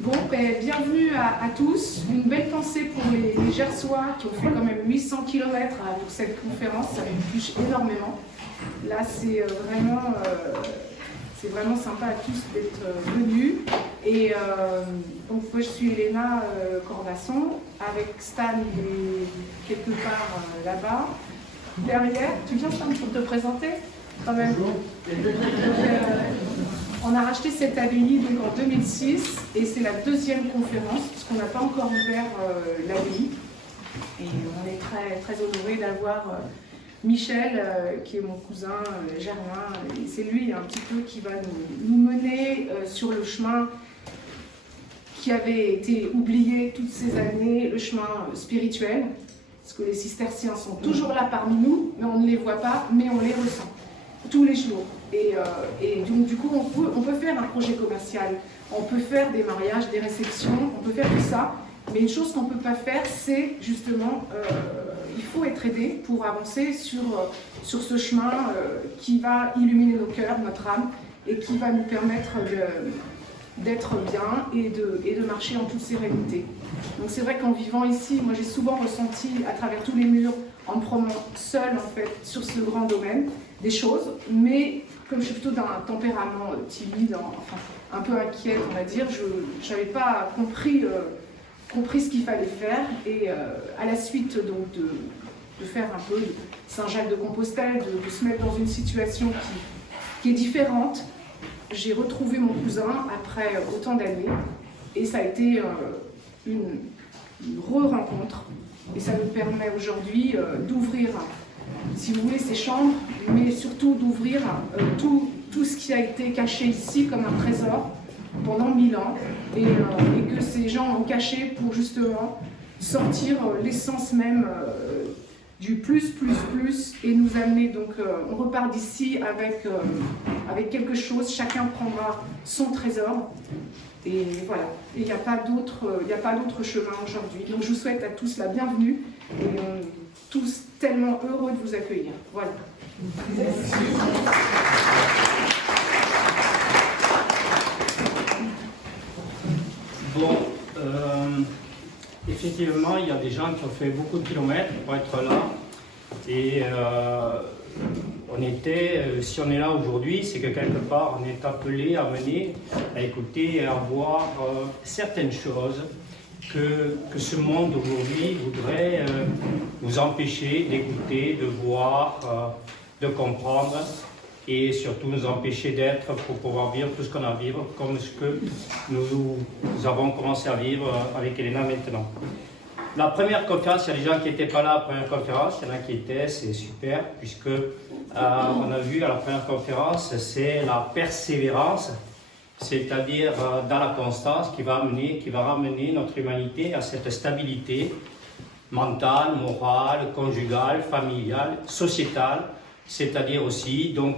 Bon, bienvenue à tous. Une belle pensée pour les Gersois qui ont fait quand même 800 km pour cette conférence. Ça me touche énormément. Là, c'est vraiment sympa à tous d'être venus. Et donc, moi, je suis Elena Corvasson, avec Stan, il est quelque part là-bas. Derrière, tu viens Stan pour te présenter quand même. Bonjour. On a racheté cette abbaye donc en 2006 et c'est la deuxième conférence puisqu'on n'a pas encore ouvert l'abbaye. Et on est très, très honorés d'avoir Michel, qui est mon cousin Germain. Et c'est lui un petit peu qui va nous mener sur le chemin qui avait été oublié toutes ces années, le chemin spirituel. Parce que les cisterciens sont toujours là parmi nous, mais on ne les voit pas, mais on les ressent tous les jours. Et donc du coup, on peut faire un projet commercial, on peut faire des mariages, des réceptions, on peut faire tout ça, mais une chose qu'on ne peut pas faire, c'est justement, il faut être aidé pour avancer sur ce chemin qui va illuminer nos cœurs, notre âme, et qui va nous permettre d'être bien et de marcher en toute sérénité. Donc c'est vrai qu'en vivant ici, moi j'ai souvent ressenti à travers tous les murs, en me promenant seule en fait sur ce grand domaine, des choses, mais comme je suis plutôt d'un tempérament timide, enfin un peu inquiète on va dire, je n'avais pas compris ce qu'il fallait faire et à la suite donc de faire un peu Saint-Jacques-de-Compostelle, de se mettre dans une situation qui est différente, j'ai retrouvé mon cousin après autant d'années et ça a été une re-rencontre et ça nous permet aujourd'hui d'ouvrir, si vous voulez, ces chambres, mais surtout d'ouvrir tout ce qui a été caché ici comme un trésor pendant 1000 ans et que ces gens ont caché pour justement sortir l'essence même du plus et nous amener, donc on repart d'ici avec quelque chose, chacun prendra son trésor et voilà, il n'y a pas d'autre chemin aujourd'hui. Donc je vous souhaite à tous la bienvenue et tous tellement heureux de vous accueillir. Voilà. Bon, effectivement, il y a des gens qui ont fait beaucoup de kilomètres pour être là. Et si on est là aujourd'hui, c'est que quelque part, on est appelé à mener, à écouter et à voir certaines choses que ce monde aujourd'hui voudrait nous empêcher d'écouter, de voir, de comprendre et surtout nous empêcher d'être pour pouvoir vivre tout ce qu'on a à vivre comme ce que nous avons commencé à vivre avec Elena maintenant. La première conférence, il y a des gens qui n'étaient pas là à la première conférence, il y en a qui étaient, c'est super puisque on a vu à la première conférence, c'est la persévérance, c'est-à-dire dans la constance qui va ramener notre humanité à cette stabilité mentale, morale, conjugale, familiale, sociétale, c'est-à-dire aussi, donc,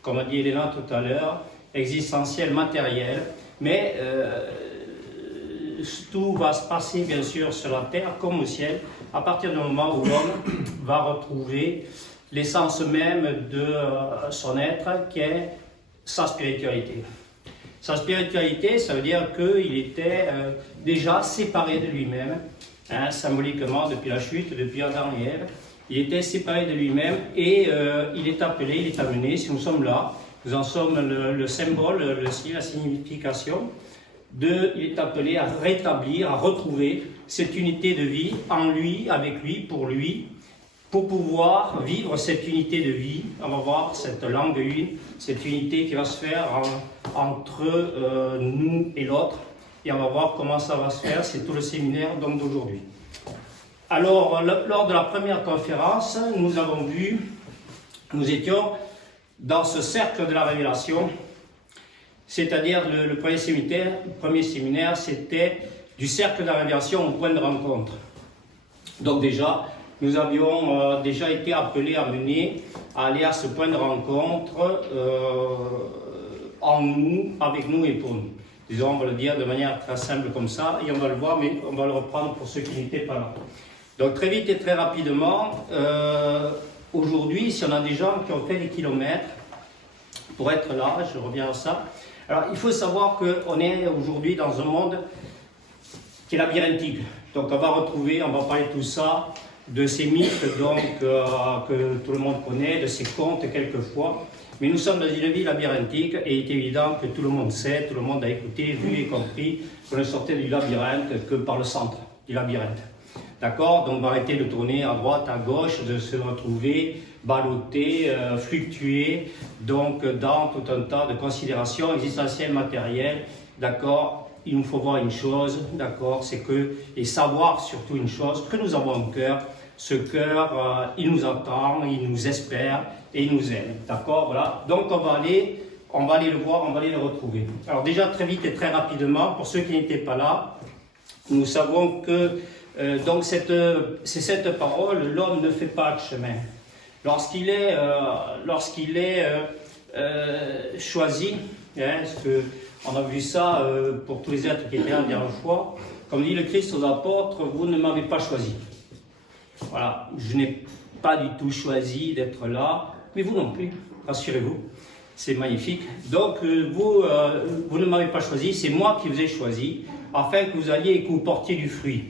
comme a dit Elena tout à l'heure, existentielle, matérielle, mais tout va se passer bien sûr sur la terre comme au ciel, à partir du moment où l'homme va retrouver l'essence même de son être, qui est sa spiritualité. Sa spiritualité, ça veut dire qu'il était déjà séparé de lui-même, hein, symboliquement depuis la chute, depuis Adam et Ève. Il était séparé de lui-même et il est appelé, il est amené, si nous sommes là, nous en sommes le symbole, la signification, il est appelé à rétablir, à retrouver cette unité de vie en lui, avec lui, pour pouvoir vivre cette unité de vie. On va voir cette langue une, cette unité qui va se faire entre nous et l'autre. Et on va voir comment ça va se faire, c'est tout le séminaire d'aujourd'hui. Alors, lors de la première conférence, nous étions dans ce cercle de la révélation, c'est-à-dire le premier séminaire, c'était du cercle de la révélation au point de rencontre. Donc déjà, nous avions déjà été appelés à aller à ce point de rencontre en nous, avec nous et pour nous. Disons, on va le dire de manière très simple comme ça, et on va le voir, mais on va le reprendre pour ceux qui n'étaient pas là. Donc très vite et très rapidement, aujourd'hui, si on a des gens qui ont fait des kilomètres pour être là, je reviens à ça, Alors, il faut savoir qu'on est aujourd'hui dans un monde qui est labyrinthique. Donc, on va parler de tout ça, de ces mythes donc, que tout le monde connaît, de ces contes quelquefois. Mais nous sommes dans une vie labyrinthique et il est évident que tout le monde sait, tout le monde a écouté, vu et compris qu'on ne sortait du labyrinthe que par le centre du labyrinthe. D'accord? Donc on va arrêter de tourner à droite, à gauche, de se retrouver, balloter, fluctuer, donc dans tout un tas de considérations existentielles, matérielles. D'accord? Il nous faut voir une chose, d'accord? C'est que, et savoir surtout une chose, que nous avons un cœur. Ce cœur, il nous attend, il nous espère et il nous aime. D'accord? Voilà. Donc on va aller le voir, on va aller le retrouver. Alors déjà très vite et très rapidement, pour ceux qui n'étaient pas là, nous savons que donc c'est cette parole, l'homme ne fait pas de chemin. Lorsqu'il est choisi, hein, parce que on a vu ça pour tous les êtres qui étaient là la dernière fois, comme dit le Christ aux apôtres, vous ne m'avez pas choisi. Voilà, je n'ai pas du tout choisi d'être là, mais vous non plus, rassurez-vous, c'est magnifique. Donc vous ne m'avez pas choisi, c'est moi qui vous ai choisi, afin que vous alliez et que vous portiez du fruit.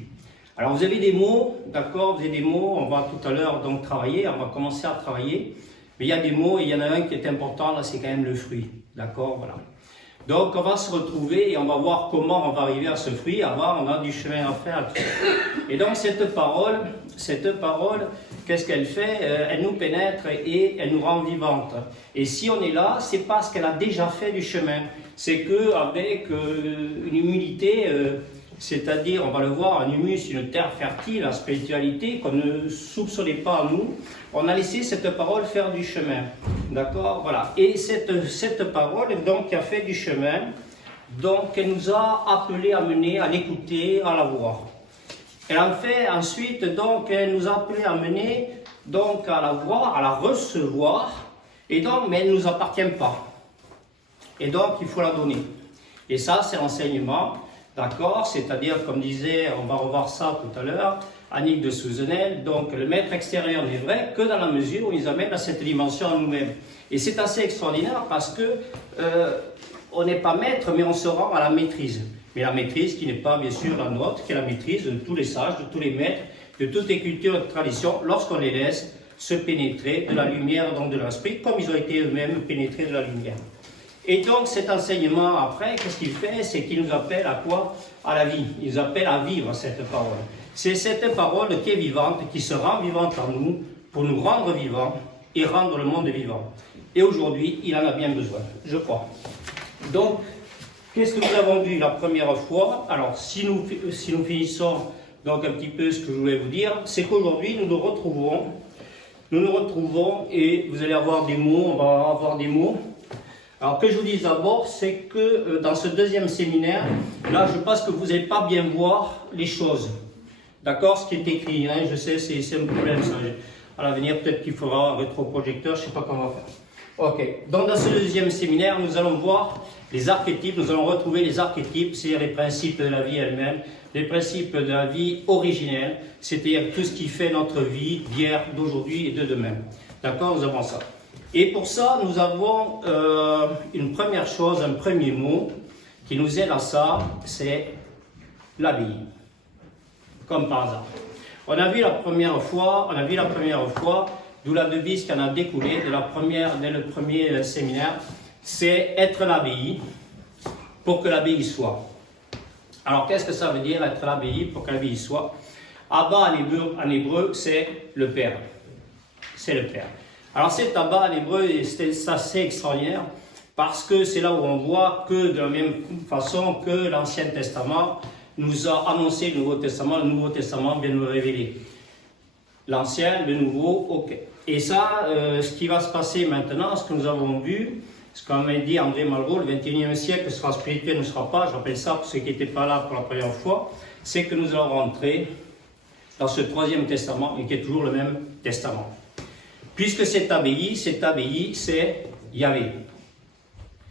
Alors vous avez des mots, d'accord, vous avez des mots, on va tout à l'heure donc travailler, on va commencer à travailler, mais il y a des mots et il y en a un qui est important, là c'est quand même le fruit, d'accord, voilà. Donc on va se retrouver et on va voir comment on va arriver à ce fruit. Avant, on a du chemin à faire. Et donc cette parole, qu'est-ce qu'elle fait? Elle nous pénètre et elle nous rend vivantes. Et si on est là, c'est parce qu'elle a déjà fait du chemin. C'est qu'avec une humilité, c'est-à-dire, on va le voir, un humus, une terre fertile, la spiritualité qu'on ne soupçonnait pas en nous, on a laissé cette parole faire du chemin. D'accord? Voilà. Et cette parole, donc, qui a fait du chemin, donc, elle nous a appelés à mener, à l'écouter, à la voir. Elle en fait ensuite, donc, elle nous a appelés à mener, donc, à la voir, à la recevoir, et donc, mais elle ne nous appartient pas. Et donc, il faut la donner. Et ça, c'est l'enseignement. D'accord, c'est-à-dire, comme disait, on va revoir ça tout à l'heure, Annick de Souzenel, donc le maître extérieur n'est vrai que dans la mesure où il nous amène à cette dimension en nous-mêmes. Et c'est assez extraordinaire parce que on n'est pas maître, mais on se rend à la maîtrise. Mais la maîtrise qui n'est pas bien sûr la nôtre, qui est la maîtrise de tous les sages, de tous les maîtres, de toutes les cultures et traditions, lorsqu'on les laisse se pénétrer de la lumière, donc de l'esprit, comme ils ont été eux-mêmes pénétrés de la lumière. Et donc cet enseignement après, qu'est-ce qu'il fait? C'est qu'il nous appelle à quoi? À la vie. Il nous appelle à vivre cette parole. C'est cette parole qui est vivante, qui se rend vivante en nous, pour nous rendre vivants et rendre le monde vivant. Et aujourd'hui, il en a bien besoin, je crois. Donc, qu'est-ce que nous avons vu la première fois? Alors, si nous finissons donc un petit peu ce que je voulais vous dire, c'est qu'aujourd'hui, nous nous retrouvons et vous allez avoir des mots, on va avoir des mots. Alors que je vous dise d'abord, c'est que dans ce deuxième séminaire, là je pense que vous n'allez pas bien voir les choses. D'accord? Ce qui est écrit, hein, je sais, c'est un problème ça. À l'avenir, peut-être qu'il faudra un rétroprojecteur, je ne sais pas comment faire. Ok, donc dans ce deuxième séminaire, nous allons voir les archétypes, nous allons retrouver les archétypes, c'est-à-dire les principes de la vie elle-même, les principes de la vie originelle, c'est-à-dire tout ce qui fait notre vie d'hier, d'aujourd'hui et de demain. D'accord? Nous avons ça. Et pour ça, nous avons une première chose, un premier mot qui nous aide à ça, c'est l'abbaye. Comme par hasard. On a vu la première fois, d'où la devise qui en a découlé dès le premier séminaire, c'est être l'abbaye pour que l'abbaye soit. Alors qu'est-ce que ça veut dire être l'abbaye pour que l'abbaye soit? Abba en hébreu, c'est le Père. C'est le Père. Alors cet Abba en hébreu, c'est assez extraordinaire parce que c'est là où on voit que de la même façon que l'Ancien Testament nous a annoncé le Nouveau Testament vient nous révéler. L'Ancien, le Nouveau, ok. Et ça, ce qui va se passer maintenant, ce que nous avons vu, ce qu'a dit André Malraux, le 21e siècle sera spirituel, ne sera pas, j'appelle ça pour ceux qui n'étaient pas là pour la première fois, c'est que nous allons rentrer dans ce troisième testament, et qui est toujours le même testament. Puisque cette abbaye, c'est Yahvé.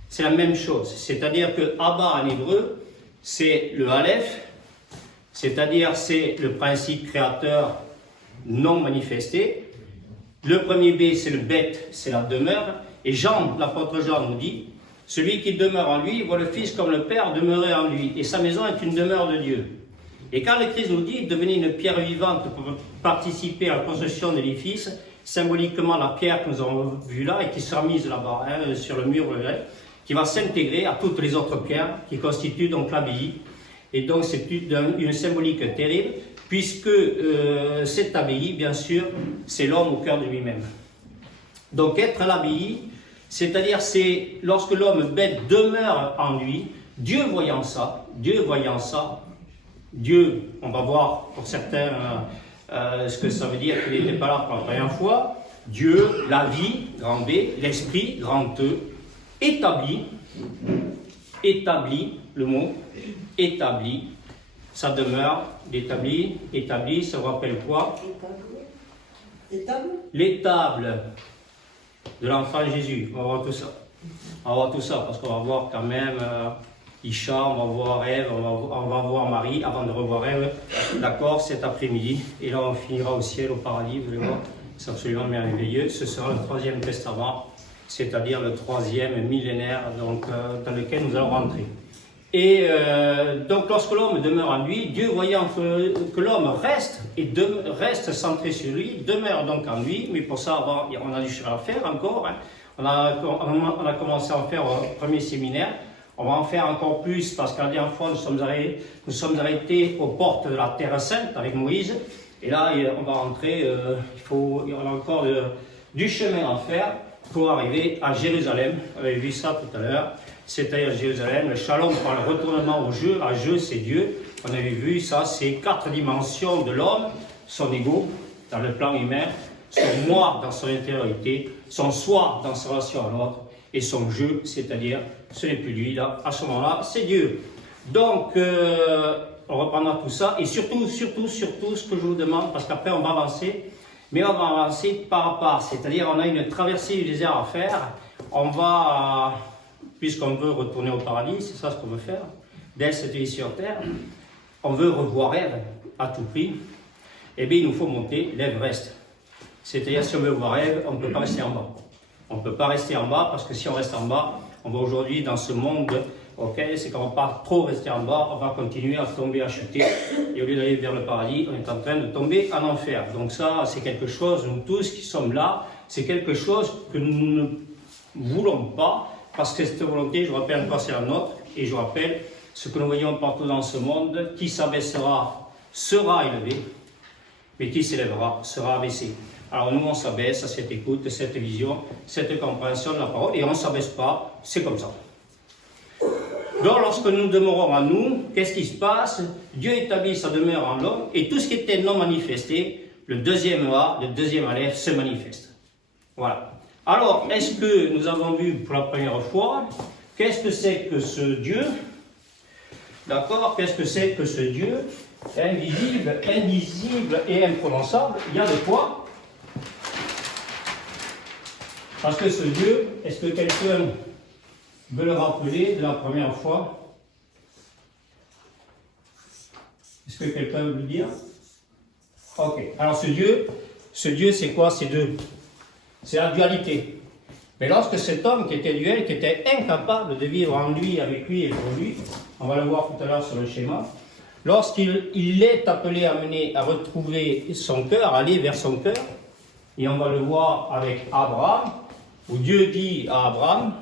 C'est la même chose. C'est-à-dire que Abba en hébreu, c'est le Aleph, c'est-à-dire c'est le principe créateur non manifesté. Le premier B, c'est le Bet, c'est la demeure. Et Jean, l'apôtre Jean nous dit, Celui qui demeure en lui voit le Fils comme le Père demeurer en lui, et sa maison est une demeure de Dieu. Et quand le Christ nous dit « devenez une pierre vivante pour participer à la construction de l'édifice », symboliquement la pierre que nous avons vue là et qui sera mise là-bas, sur le mur, qui va s'intégrer à toutes les autres pierres qui constituent donc l'abbaye. Et donc c'est une symbolique terrible, puisque cette abbaye, bien sûr, c'est l'homme au cœur de lui-même. Donc être l'abbaye, c'est-à-dire c'est lorsque l'homme bête demeure en lui, Dieu voyant ça, Dieu, on va voir pour certains ce que ça veut dire qu'il n'était pas là pour la première fois, Dieu, la vie, grand B, l'esprit, grand E, établit, le mot, établi, ça demeure, établi, ça vous rappelle quoi? L'étable de l'enfant Jésus. On va voir tout ça. Parce qu'on va voir quand même Isha, on va voir Ève, on va voir Marie avant de revoir Ève. D'accord, cet après-midi. Et là, on finira au ciel, au paradis, vous allez voir. C'est absolument merveilleux. Ce sera le 3e testament, c'est-à-dire le 3e millénaire donc, dans lequel nous allons rentrer. Et donc lorsque l'homme demeure en lui, Dieu voyant que l'homme reste centré sur lui, demeure donc en lui, mais pour ça on a du chemin à faire encore, hein. On a commencé à en faire au premier séminaire, on va en faire encore plus parce qu'à la dernière fois nous sommes arrêtés aux portes de la Terre Sainte avec Moïse, et là on va rentrer, il y aura encore du chemin à faire pour arriver à Jérusalem, on avait vu ça tout à l'heure. C'est-à-dire Jérusalem, le shalom par le retournement au jeu, à jeu c'est Dieu, on avait vu ça, c'est 4 dimensions de l'homme, son ego dans le plan humain, son moi dans son intériorité, son soi dans sa relation à l'autre, et son jeu, c'est-à-dire ce n'est plus lui, là, à ce moment-là, c'est Dieu. Donc, on reprendra tout ça, et surtout, ce que je vous demande, parce qu'après on va avancer, mais on va avancer par à part, c'est-à-dire on a une traversée du désert à faire, on va... puisqu'on veut retourner au paradis, c'est ça ce qu'on veut faire, dès cette vie sur terre, on veut revoir Ève à tout prix, eh bien il nous faut monter l'Everest. C'est-à-dire si on veut voir Ève, on ne peut pas rester en bas. On ne peut pas rester en bas parce que si on reste en bas, on va aujourd'hui dans ce monde, c'est qu'on ne va pas trop rester en bas, on va continuer à tomber, à chuter, et au lieu d'aller vers le paradis, on est en train de tomber en enfer. Donc ça, c'est quelque chose, nous tous qui sommes là, c'est quelque chose que nous ne voulons pas, parce que cette volonté, je rappelle encore, c'est la nôtre, et je rappelle ce que nous voyons partout dans ce monde, qui s'abaissera sera élevé, mais qui s'élèvera sera abaissé. Alors nous, on s'abaisse à cette écoute, cette vision, cette compréhension de la parole, et on ne s'abaisse pas, c'est comme ça. Donc lorsque nous demeurons en nous, qu'est-ce qui se passe? Dieu établit sa demeure en l'homme, et tout ce qui était non manifesté, le deuxième A, le deuxième Aleph, se manifeste. Voilà. Alors, est-ce que nous avons vu pour la première fois, qu'est-ce que c'est que ce Dieu? D'accord? Qu'est-ce que c'est que ce Dieu? Invisible, indicible et imprononçable. Il y a de quoi? Parce que ce Dieu, est-ce que quelqu'un veut le rappeler de la première fois? Est-ce que quelqu'un veut le dire? Ok. Alors ce Dieu c'est quoi? C'est deux. C'est la dualité. Mais lorsque cet homme qui était duel, qui était incapable de vivre en lui, avec lui et pour lui, on va le voir tout à l'heure sur le schéma, lorsqu'il est appelé, amené à retrouver son cœur, aller vers son cœur, et on va le voir avec Abraham, où Dieu dit à Abraham,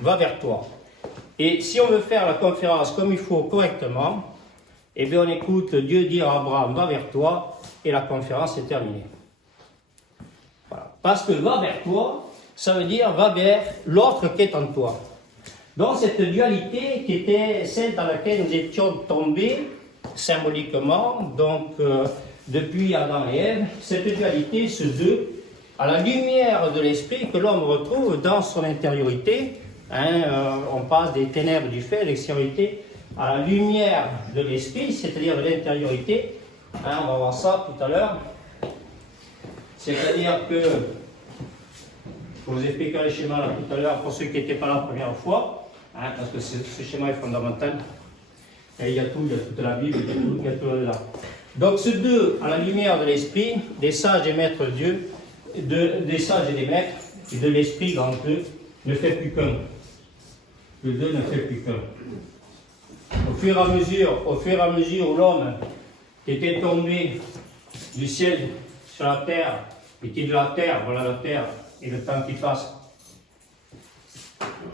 va vers toi. Et si on veut faire la conférence comme il faut correctement, eh bien on écoute Dieu dire à Abraham, va vers toi, et la conférence est terminée. Voilà. Parce que va vers toi, ça veut dire va vers l'autre qui est en toi. Donc cette dualité qui était celle dans laquelle nous étions tombés, symboliquement, donc depuis Adam et Ève, cette dualité, ce deux, à la lumière de l'esprit que l'homme retrouve dans son intériorité, on passe des ténèbres du fait, l'extériorité, à la lumière de l'esprit, c'est-à-dire de l'intériorité, on va voir ça tout à l'heure, c'est-à-dire que, je vous expliquerai le schéma là tout à l'heure pour ceux qui n'étaient pas là la première fois, parce que ce schéma est fondamental, et il y a tout, il y a toute la Bible, il y a tout là. Donc ce deux, à la lumière de l'esprit, des sages et maîtres Dieu, des sages et des maîtres, et de l'esprit grand eux, ne fait plus qu'un. Le deux ne fait plus qu'un. Au fur et à mesure où l'homme était tombé du ciel sur la terre, et qui de la terre, voilà la terre, et le temps qui passe,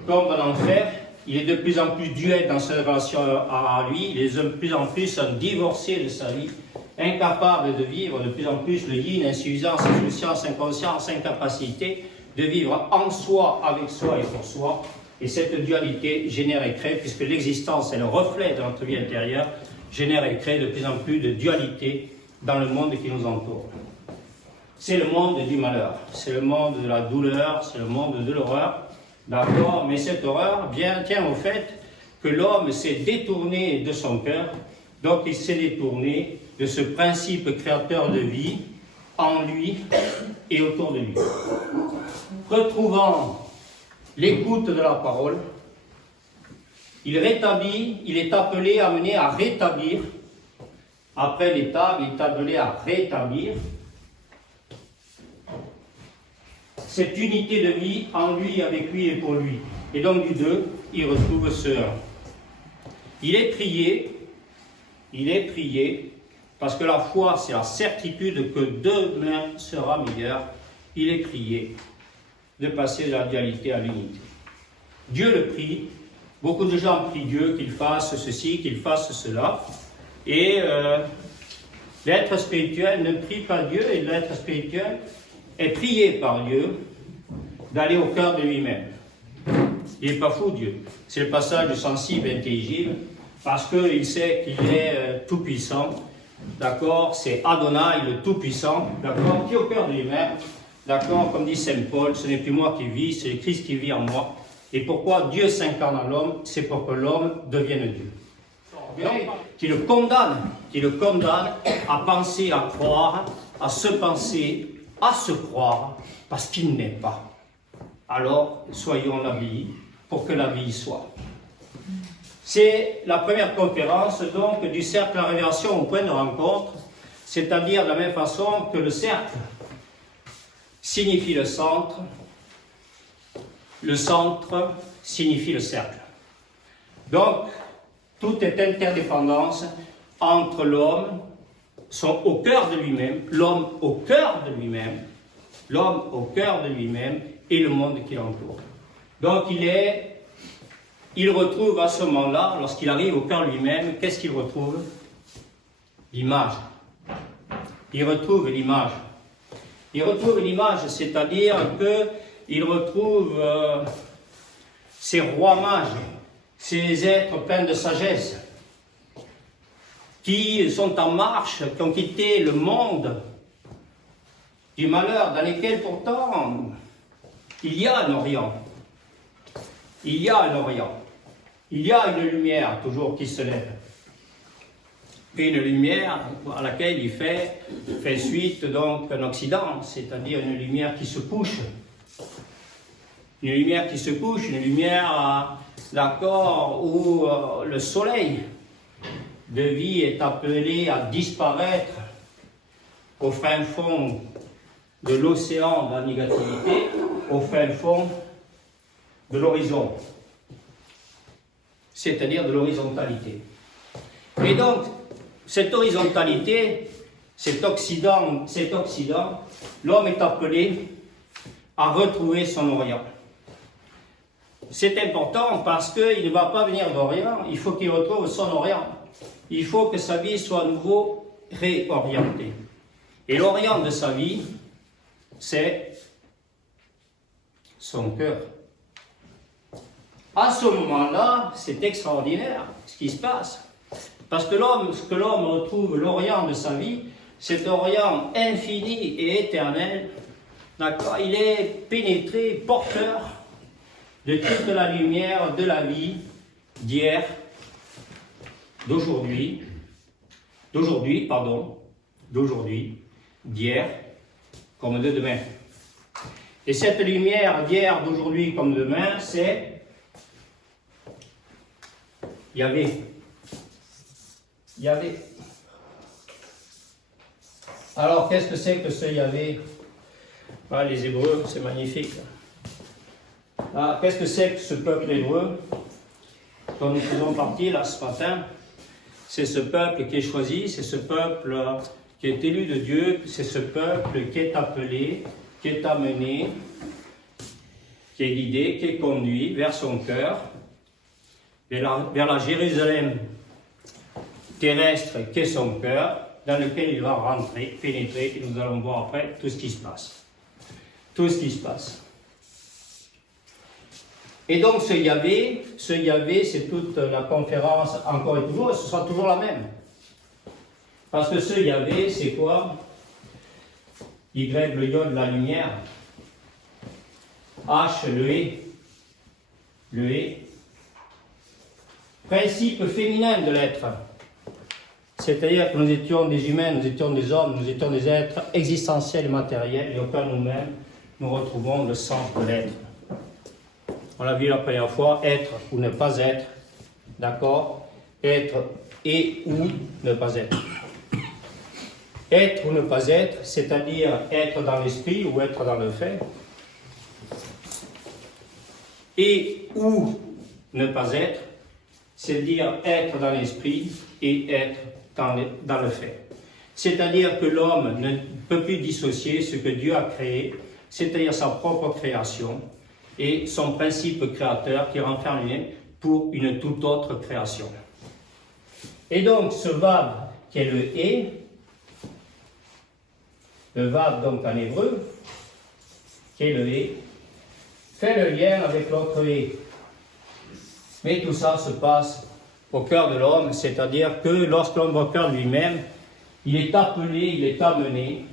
tombe en enfer, il est de plus en plus duel dans sa relation à lui, il est de plus en plus un divorcé de sa vie, incapable de vivre, de plus en plus le yin, insuffisance, insouciance, inconscience, incapacité de vivre en soi, avec soi et pour soi. Et cette dualité génère et crée, puisque l'existence est le reflet de notre vie intérieure, génère et crée de plus en plus de dualité dans le monde qui nous entoure. C'est le monde du malheur, c'est le monde de la douleur, c'est le monde de l'horreur, d'accord, mais cette horreur tient au fait que l'homme s'est détourné de son cœur, donc il s'est détourné de ce principe créateur de vie en lui et autour de lui. Retrouvant l'écoute de la parole, il est appelé, amené à rétablir, après l'étape, il est appelé à rétablir cette unité de vie en lui, avec lui et pour lui. Et donc du deux, il retrouve ce un. Il est prié, parce que la foi, c'est la certitude que demain sera meilleur. Il est prié de passer de la dualité à l'unité. Dieu le prie. Beaucoup de gens prient Dieu qu'il fasse ceci, qu'il fasse cela. Et l'être spirituel ne prie pas Dieu, et l'être spirituel est prié par Dieu d'aller au cœur de lui-même. Il n'est pas fou, Dieu. C'est le passage sensible et intelligible, parce qu'il sait qu'il est tout-puissant. D'accord? C'est Adonai, le tout-puissant, d'accord? Qui est au cœur de lui-même. D'accord? Comme dit Saint Paul, ce n'est plus moi qui vis, c'est le Christ qui vit en moi. Et pourquoi Dieu s'incarne en l'homme? C'est pour que l'homme devienne Dieu. Qui le condamne à penser, à croire, à se penser, à se croire, parce qu'il n'est pas. Alors, soyons la vie, pour que la vie soit. C'est la première conférence, donc, du cercle à révélation au point de rencontre, c'est-à-dire de la même façon que le cercle signifie le centre signifie le cercle. Donc, tout est interdépendance entre l'homme, au cœur de lui-même, l'homme au cœur de lui-même, et le monde qui l'entoure. Donc il retrouve à ce moment-là, lorsqu'il arrive au cœur de lui-même, qu'est-ce qu'il retrouve? L'image. Il retrouve l'image. C'est-à-dire qu'il retrouve ces rois mages, ces êtres pleins de sagesse, qui sont en marche, qui ont quitté le monde du malheur, dans lequel pourtant il y a un Orient. Il y a une lumière toujours qui se lève. Et une lumière à laquelle il fait suite donc un Occident, c'est-à-dire une lumière qui se couche. Une lumière, d'accord, où le soleil de vie est appelé à disparaître au fin fond de l'océan de la négativité, au fin fond de l'horizon, c'est-à-dire de l'horizontalité. Et donc, cette horizontalité, cet Occident, l'homme est appelé à retrouver son Orient. C'est important parce qu'il ne va pas venir d'Orient, il faut qu'il retrouve son Orient. Il faut que sa vie soit à nouveau réorientée. Et l'Orient de sa vie, c'est son cœur. À ce moment-là, c'est extraordinaire ce qui se passe. Parce que ce que l'homme retrouve, l'Orient de sa vie, cet Orient infini et éternel, d'accord, il est pénétré, porteur de toute la lumière de la vie d'hier, d'aujourd'hui, d'hier, comme de demain. Et cette lumière d'hier, d'aujourd'hui, comme de demain, c'est Yahvé. Alors, qu'est-ce que c'est que ce Yahvé? Ah, les Hébreux, c'est magnifique. Ah, qu'est-ce que c'est que ce peuple hébreu? dont nous faisons partie là ce matin, c'est ce peuple qui est choisi, c'est ce peuple qui est élu de Dieu, c'est ce peuple qui est appelé, qui est amené, qui est guidé, qui est conduit vers son cœur, vers la Jérusalem terrestre qui est son cœur, dans lequel il va rentrer, pénétrer, et nous allons voir après tout ce qui se passe. Tout ce qui se passe. Et donc ce Yahvé, c'est toute la conférence, encore et toujours, et ce sera toujours la même. Parce que ce Yahvé, c'est quoi? Y, le yod, la lumière. H, le et. Le et. Principe féminin de l'être. C'est-à-dire que nous étions des humains, nous étions des hommes, nous étions des êtres existentiels et matériels, et au cœur de nous-mêmes, nous retrouvons le sens de l'être. On l'a vu la première fois, être ou ne pas être, d'accord? Être et ou ne pas être. Être ou ne pas être, c'est-à-dire être dans l'esprit ou être dans le fait. Et ou ne pas être, c'est-à-dire être dans l'esprit et être dans le fait. C'est-à-dire que l'homme ne peut plus dissocier ce que Dieu a créé, c'est-à-dire sa propre création, et son principe créateur qui renferme lui-même pour une toute autre création. Et donc ce vav qui est le et, le vav donc en hébreu, qui est le et, fait le lien avec l'autre et. Mais tout ça se passe au cœur de l'homme, c'est-à-dire que lorsque l'homme va au cœur de lui-même, il est appelé, il est amené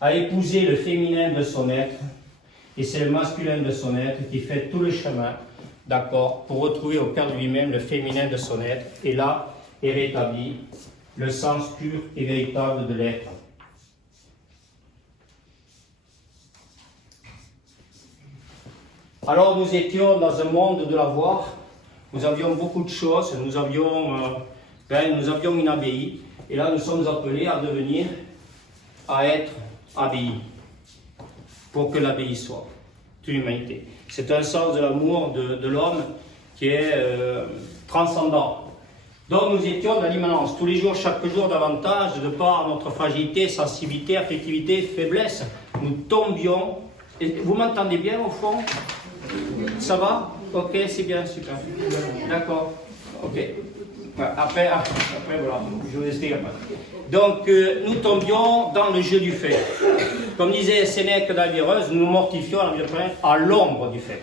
à épouser le féminin de son être, et c'est le masculin de son être qui fait tout le chemin, d'accord, pour retrouver au cœur de lui-même le féminin de son être, et là est rétabli le sens pur et véritable de l'être. Alors nous étions dans un monde de l'avoir, nous avions beaucoup de choses, nous avions une abbaye, et là nous sommes appelés à devenir, à être abbaye, pour que l'abbaye soit, toute l'humanité. C'est un sens de l'amour de l'homme qui est transcendant. Donc nous étions dans l'immanence, tous les jours, chaque jour davantage, de par notre fragilité, sensibilité, affectivité, faiblesse, nous tombions. Et vous m'entendez bien au fond? Ça va? Ok, c'est bien, super. D'accord. Ok. Après, voilà, je vous explique après. Donc, nous tombions dans le jeu du fait. Comme disait Sénèque dans Virus, nous nous mortifions à l'ombre du fait.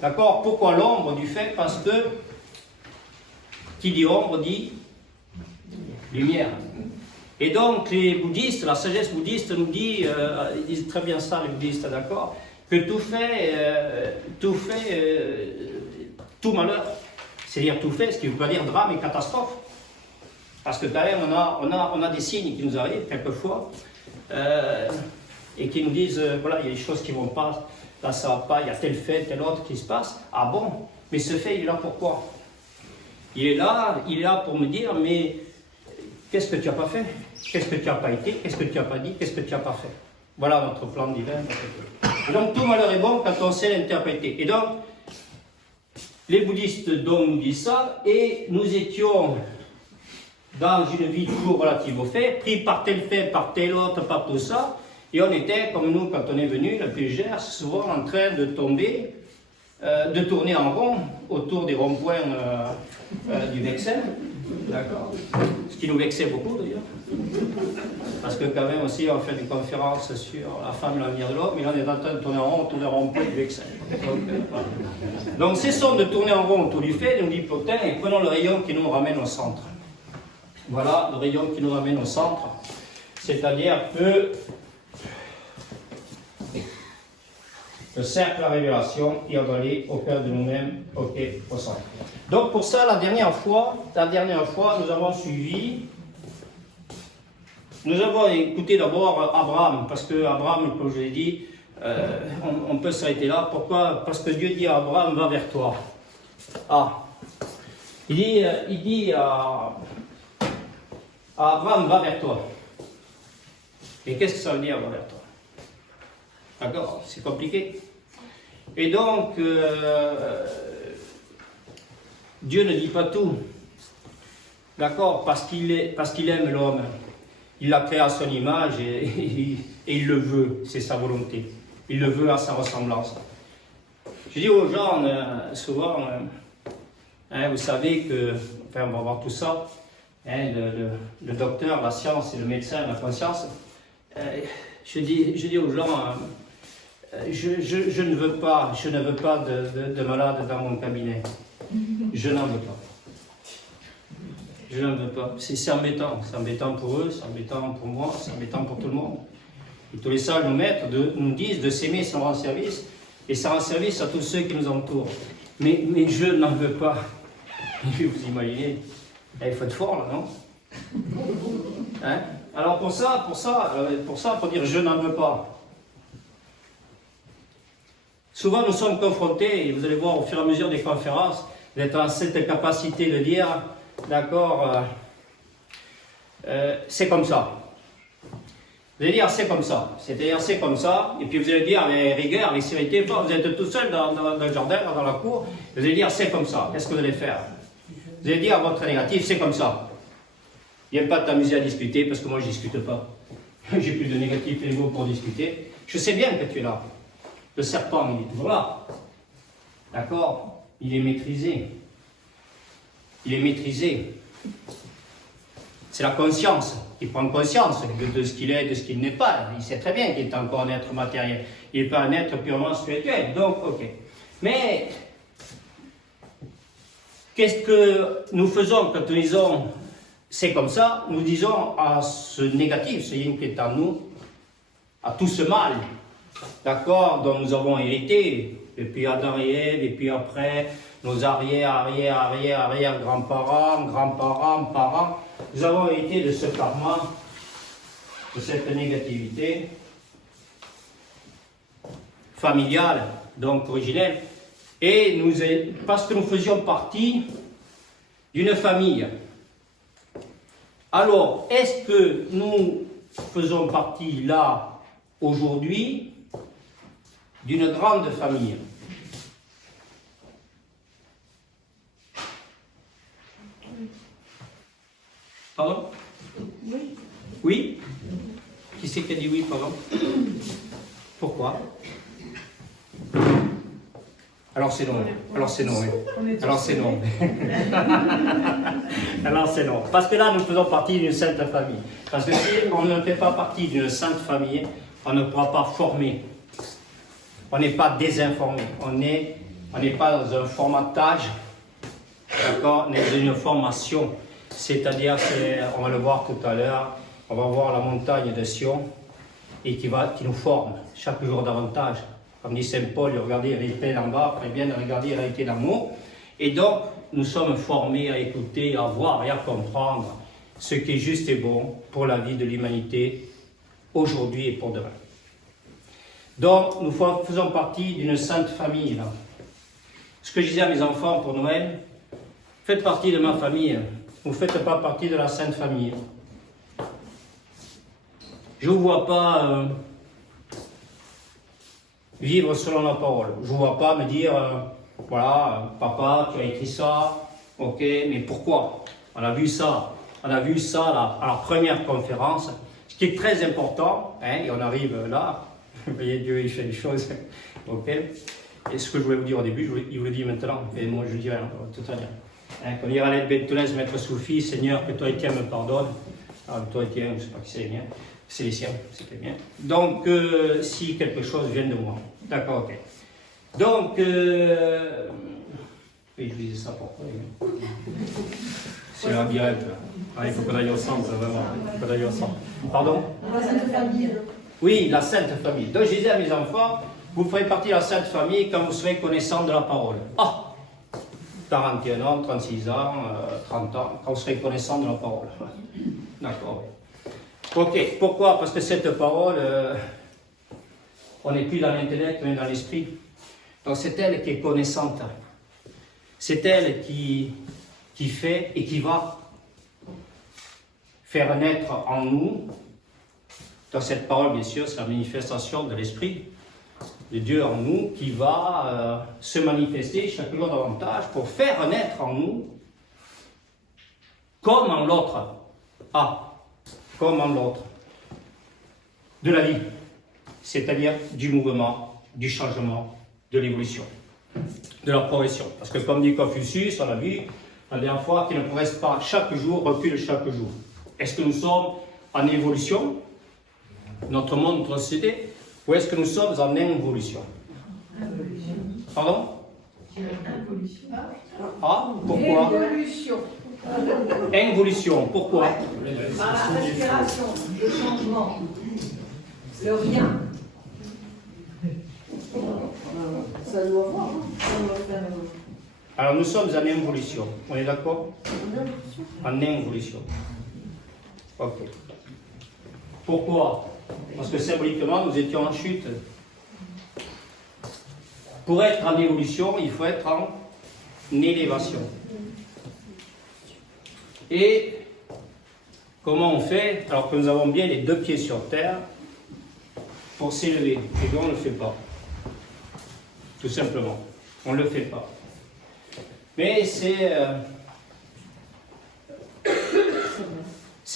D'accord? Pourquoi l'ombre du fait? Parce que, qui dit ombre dit lumière. Et donc, les bouddhistes, la sagesse bouddhiste nous dit, ils disent très bien ça, les bouddhistes, d'accord? Que tout malheur, c'est-à-dire tout fait, ce qui ne veut pas dire drame et catastrophe. Parce que quand même, on a des signes qui nous arrivent quelquefois et qui nous disent, voilà, il y a des choses qui ne vont pas, là ça ne va pas, il y a tel fait, tel autre qui se passe. Ah bon? Mais ce fait, il est là pourquoi? Il est là pour me dire, mais qu'est-ce que tu n'as pas fait? Qu'est-ce que tu n'as pas été? Qu'est-ce que tu n'as pas dit? Qu'est-ce que tu n'as pas fait? Voilà notre plan divin. Et donc tout malheur est bon quand on sait l'interpréter. Et donc, les bouddhistes donc nous disent ça, et nous étions dans une vie toujours relative au fait, pris par tel fait, par tel autre, par tout ça, et on était, comme nous quand on est venu, la PGR, souvent en train de tomber, de tourner en rond autour des ronds-points du Vexin, d'accord? Ce qui nous vexait beaucoup d'ailleurs. Parce que quand même aussi on fait des conférences sur la femme et l'avenir de l'homme, mais là on est en train de tourner en rond autour des ronds-points du Vexin. Donc cessons de tourner en rond autour du fait, nous dit Plotin, et prenons le rayon qui nous ramène au centre. Voilà le rayon qui nous ramène au centre. C'est-à-dire que le cercle de la révélation, il va aller au cœur de nous-mêmes, au centre. Donc pour ça, la dernière fois, nous avons suivi. Nous avons écouté d'abord Abraham, parce que Abraham, comme je l'ai dit, on peut s'arrêter là. Pourquoi? Parce que Dieu dit à Abraham, va vers toi. Ah, il dit à Abraham, va vers toi. Et qu'est-ce que ça veut dire, va vers toi? D'accord, c'est compliqué. Et donc, Dieu ne dit pas tout. D'accord? Parce qu'il aime l'homme. Il l'a créé à son image et il le veut. C'est sa volonté. Il le veut à sa ressemblance. Je dis aux gens, souvent, vous savez que, enfin, on va voir tout ça, le docteur, la science et le médecin, la conscience. Je dis aux gens, je ne veux pas de malade dans mon cabinet. Je n'en veux pas. Je n'en veux pas. C'est embêtant. C'est embêtant pour eux, c'est embêtant pour moi, c'est embêtant pour tout le monde. Et tous les sages maîtres nous disent de s'aimer sans rendre service, et ça rend service à tous ceux qui nous entourent. Mais je n'en veux pas. Vous imaginez, il faut être fort là, non? Hein? Alors pour dire je n'en veux pas. Souvent nous sommes confrontés, et vous allez voir au fur et à mesure des conférences, d'être à cette capacité de dire, d'accord, c'est comme ça. Vous allez dire c'est comme ça, c'est-à-dire c'est comme ça, et puis vous allez dire avec rigueur, avec sérénité, vous êtes tout seul dans le jardin, dans la cour, vous allez dire c'est comme ça, qu'est-ce que vous allez faire? Vous allez dire à votre négatif, c'est comme ça. Viens pas t'amuser à discuter, parce que moi je ne discute pas. J'ai plus de négatif et de pour discuter. Je sais bien que tu es là. Le serpent, il est toujours là. D'accord? Il est maîtrisé. Il est maîtrisé. C'est la conscience. Il prend conscience de ce qu'il est, de ce qu'il n'est pas. Il sait très bien qu'il est encore un être matériel. Il n'est pas un être purement spirituel. Donc, ok. Mais, qu'est-ce que nous faisons quand nous disons c'est comme ça? Nous disons à ce négatif, ce yin qui est en nous, à tout ce mal, d'accord, dont nous avons hérité, depuis Adam et Ève, et puis après, nos arrière-grands-parents, parents, nous avons hérité de ce karma, de cette négativité familiale, donc originelle, et parce que nous faisions partie d'une famille. Alors, est-ce que nous faisons partie là, aujourd'hui, d'une grande famille? Pardon? Oui. Oui? Qui c'est qui a dit oui, pardon? Pourquoi? Alors c'est non. Alors c'est non. Alors c'est non. Alors c'est non. Parce que là, nous faisons partie d'une sainte famille. Parce que si on ne fait pas partie d'une sainte famille, on ne pourra pas former. On n'est pas désinformé. On n'est pas dans un formatage. D'accord? On est dans une formation. C'est-à-dire, on va le voir tout à l'heure, on va voir la montagne de Sion et qui nous forme chaque jour davantage. Comme dit Saint Paul, regardez la réalité d'en bas, très bien de regarder la réalité d'en haut. Et donc, nous sommes formés à écouter, à voir et à comprendre ce qui est juste et bon pour la vie de l'humanité, aujourd'hui et pour demain. Donc, nous faisons partie d'une sainte famille. Là. Ce que je disais à mes enfants pour Noël, faites partie de ma famille, vous ne faites pas partie de la sainte famille. Je ne vous vois pas... vivre selon la parole. Je ne vois pas me dire, voilà, papa, tu as écrit ça, ok, mais pourquoi? On a vu ça là, à la première conférence, ce qui est très important, hein, et on arrive là, vous voyez, Dieu, il fait des choses, ok. Et ce que je voulais vous dire au début, il vous le dit maintenant, et moi je le dirai tout à l'heure. Hein, comme dire à l'aide Bentolès, maître Soufi, Seigneur, que toi et tiens me pardonne. Alors, toi et tiens, je ne sais pas qui c'est les miens. C'est les siens, c'est les miens. Donc, si quelque chose vient de moi. D'accord, ok. Donc, oui, je disais ça pourquoi? C'est un labyrinthe, là. Ah, il faut qu'on aille ensemble, ça, vraiment. Il faut qu'on aille ensemble. Pardon? La Sainte Famille. Oui, la Sainte Famille. Donc, je disais à mes enfants, vous ferez partie de la Sainte Famille quand vous serez connaissant de la parole. Ah! 41 ans, 36 ans, 30 ans, quand vous serez connaissant de la parole. D'accord. Ok, pourquoi? Parce que cette parole, on n'est plus dans l'intellect, mais dans l'esprit. Donc c'est elle qui est connaissante. C'est elle qui fait et qui va faire naître en nous, dans cette parole, bien sûr, c'est la manifestation de l'esprit, de Dieu en nous qui va se manifester chaque jour davantage pour faire naître en nous, comme en l'autre, comme en l'autre, de la vie, c'est-à-dire du mouvement, du changement, de l'évolution, de la progression. Parce que comme dit Confucius, on a vu la dernière fois qu'il ne progresse pas chaque jour, recule chaque jour. Est-ce que nous sommes en évolution, notre monde, notre société, ou est-ce que nous sommes en involution? Pardon? Ah, pourquoi? Évolution. Involution, pourquoi? Par la respiration, le changement, le rien. Ça doit voir, ça doit faire. Alors nous sommes en involution, on est d'accord? En involution. Ok. Pourquoi? Parce que symboliquement, nous étions en chute. Pour être en évolution, il faut être en élévation. Et comment on fait, alors que nous avons bien les deux pieds sur terre, pour s'élever? Et bien on ne le fait pas. Tout simplement. On ne le fait pas. Mais c'est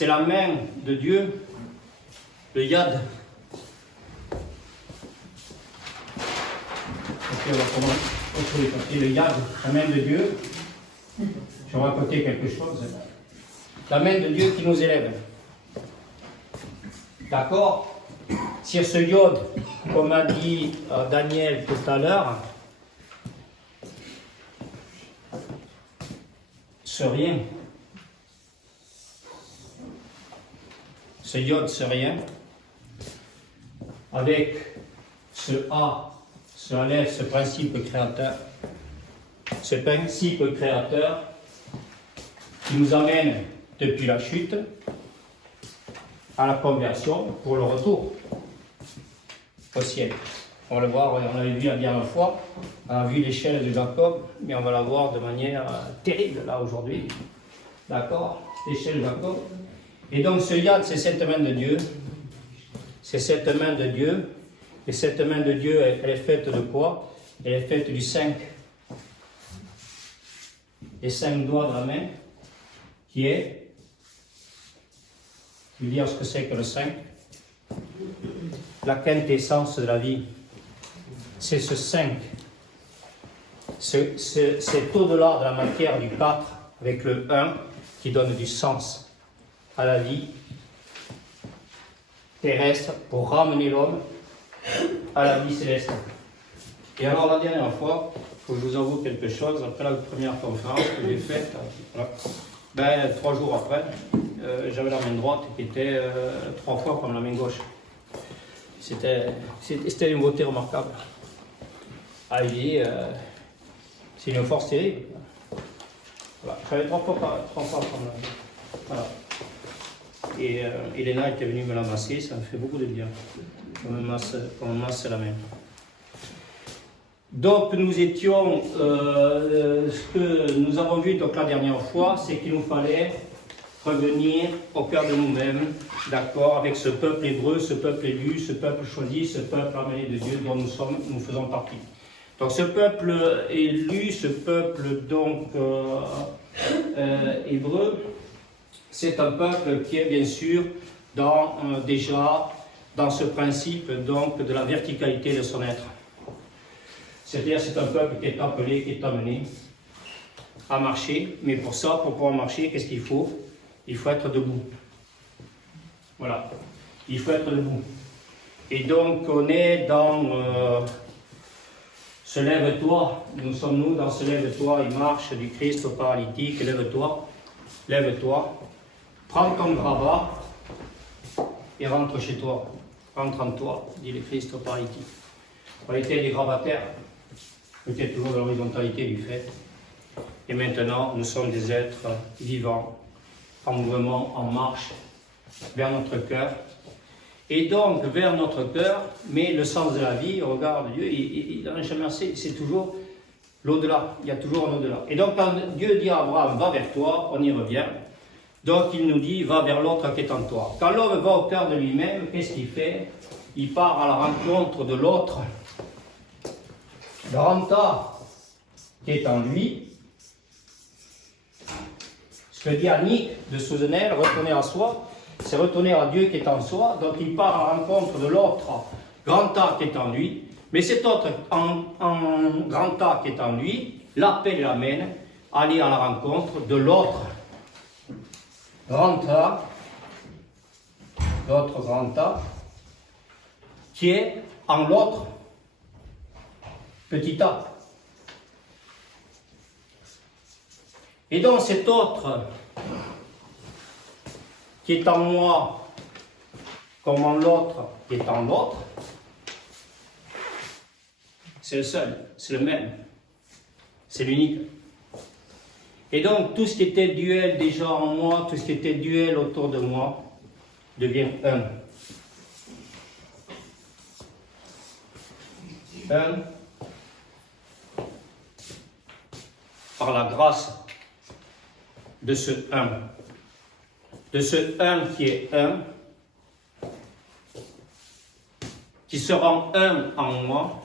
la main de Dieu, le yad. Ok, on va commencer. Le yad, la main de Dieu. Je vais raconter quelque chose. La main de Dieu qui nous élève. D'accord? Si ce yod, comme a dit Daniel tout à l'heure, ce rien, ce yod, ce rien, avec ce A, ce Aleph, ce principe créateur, qui nous amène depuis la chute à la conversion pour le retour au ciel. On va le voir, on l'avait vu la dernière fois, on a vu l'échelle de Jacob, mais on va la voir de manière terrible là aujourd'hui. D'accord? L'échelle de Jacob. Et donc ce yad, c'est cette main de Dieu. C'est cette main de Dieu. Et cette main de Dieu, elle est faite de quoi? Elle est faite du 5. Les 5 doigts de la main, qui est, je vais dire ce que c'est que le 5, la quintessence de la vie. C'est ce 5. C'est au-delà de la matière du 4 avec le 1 qui donne du sens à la vie terrestre pour ramener l'homme à la vie céleste. Et alors la dernière fois, il faut que je vous avoue quelque chose, après la première conférence que j'ai faite, voilà, 3 jours après, j'avais la main droite qui était 3 fois comme la main gauche. C'était une beauté remarquable. Ah, il dit, c'est une force terrible. Voilà. J'avais 3 fois comme la main. Voilà. Et Elena était venue me la masser, ça me fait beaucoup de bien. On me masse la main. Donc nous étions, ce que nous avons vu donc la dernière fois, c'est qu'il nous fallait revenir au cœur de nous-mêmes, d'accord, avec ce peuple hébreu, ce peuple élu, ce peuple choisi, ce peuple amené de Dieu dont nous faisons partie. Donc ce peuple élu, ce peuple donc hébreu, c'est un peuple qui est bien sûr déjà dans ce principe donc de la verticalité de son être. C'est-à-dire c'est un peuple qui est appelé, qui est amené à marcher, mais pour ça, pour pouvoir marcher, qu'est-ce qu'il faut? Il faut être debout. Voilà, il faut être debout. Et donc on est dans ce lève-toi, nous sommes nous dans ce lève-toi, il marche du Christ au paralytique, lève-toi, lève-toi, prends ton gravat et rentre chez toi, rentre en toi, dit le Christ au paralytique. On était des gravataires, on était toujours dans l'horizontalité du fait, et maintenant nous sommes des êtres vivants, en mouvement, en marche, vers notre cœur. Et donc, vers notre cœur, mais le sens de la vie, au regard de Dieu, il n'en a jamais assez, c'est toujours l'au-delà, il y a toujours un au-delà. Et donc, quand Dieu dit à Abraham, va vers toi, on y revient. Donc, il nous dit, va vers l'autre qui est en toi. Quand l'homme va au cœur de lui-même, qu'est-ce qu'il fait? Il part à la rencontre de l'autre grand A qui est en lui. Ce que dit Annick de Souzenel, retourner à soi, c'est retourner à Dieu qui est en soi. Donc il part à la rencontre de l'autre grand A qui est en lui. Mais cet autre en grand A qui est en lui l'appelle et l'amène à aller à la rencontre de l'autre grand A, qui est en l'autre petit a. Et donc cet autre qui est en moi comme en l'autre qui est en l'autre, c'est le seul, c'est le même, c'est l'unique. Et donc tout ce qui était duel déjà en moi, tout ce qui était duel autour de moi, devient un. Un par la grâce de ce un. De ce un qui est un, qui se rend un en moi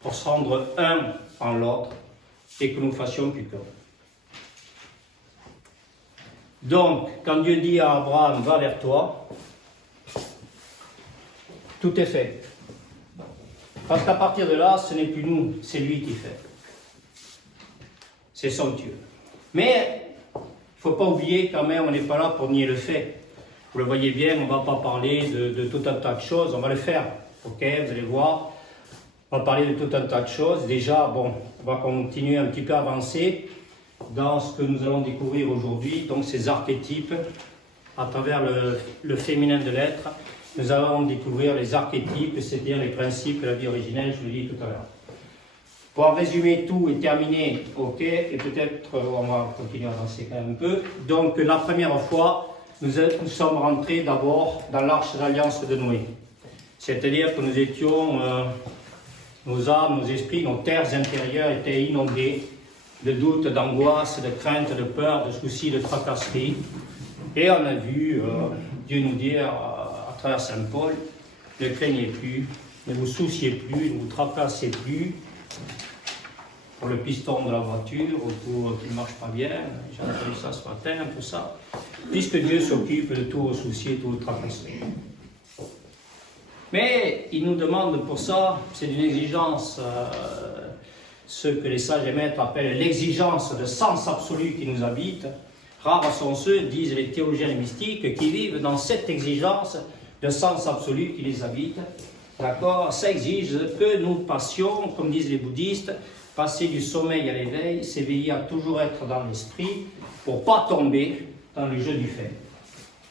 pour se rendre un en l'autre et que nous fassions plus qu'un. Donc, quand Dieu dit à Abraham, va vers toi, tout est fait. Parce qu'à partir de là, ce n'est plus nous, c'est lui qui fait. C'est somptueux. Mais, il ne faut pas oublier quand même, on n'est pas là pour nier le fait. Vous le voyez bien, on ne va pas parler de tout un tas de choses, on va le faire. Ok, vous allez voir, on va parler de tout un tas de choses. Déjà, bon, on va continuer un petit peu à avancer dans ce que nous allons découvrir aujourd'hui, donc ces archétypes, à travers le féminin de l'être, nous allons découvrir les archétypes, c'est-à-dire les principes de la vie originelle, je vous l'ai dit tout à l'heure. Pour en résumer tout et terminer, ok, et peut-être on va continuer à avancer quand même un peu. Donc la première fois, nous sommes rentrés d'abord dans l'arche d'alliance de Noé. C'est-à-dire que nous étions, nos âmes, nos esprits, nos terres intérieures étaient inondées de doutes, d'angoisse, de crainte, de peur, de soucis, de tracasseries. Et on a vu Dieu nous dire à travers Saint Paul, ne craignez plus, ne vous souciez plus, ne vous tracassez plus pour le piston de la voiture ou qui ne marche pas bien. J'ai entendu ça ce matin, tout ça. Puisque Dieu s'occupe de tous vos soucis et tous vos tracasseries. Mais il nous demande pour ça, c'est une exigence, ce que les sages et maîtres appellent l'exigence de sens absolu qui nous habite. Rares sont ceux, disent les théologiens et mystiques, qui vivent dans cette exigence de sens absolu qui les habite. D'accord? Ça exige que nous passions, comme disent les bouddhistes, passer du sommeil à l'éveil, s'éveiller à toujours être dans l'esprit, pour ne pas tomber dans le jeu du fait.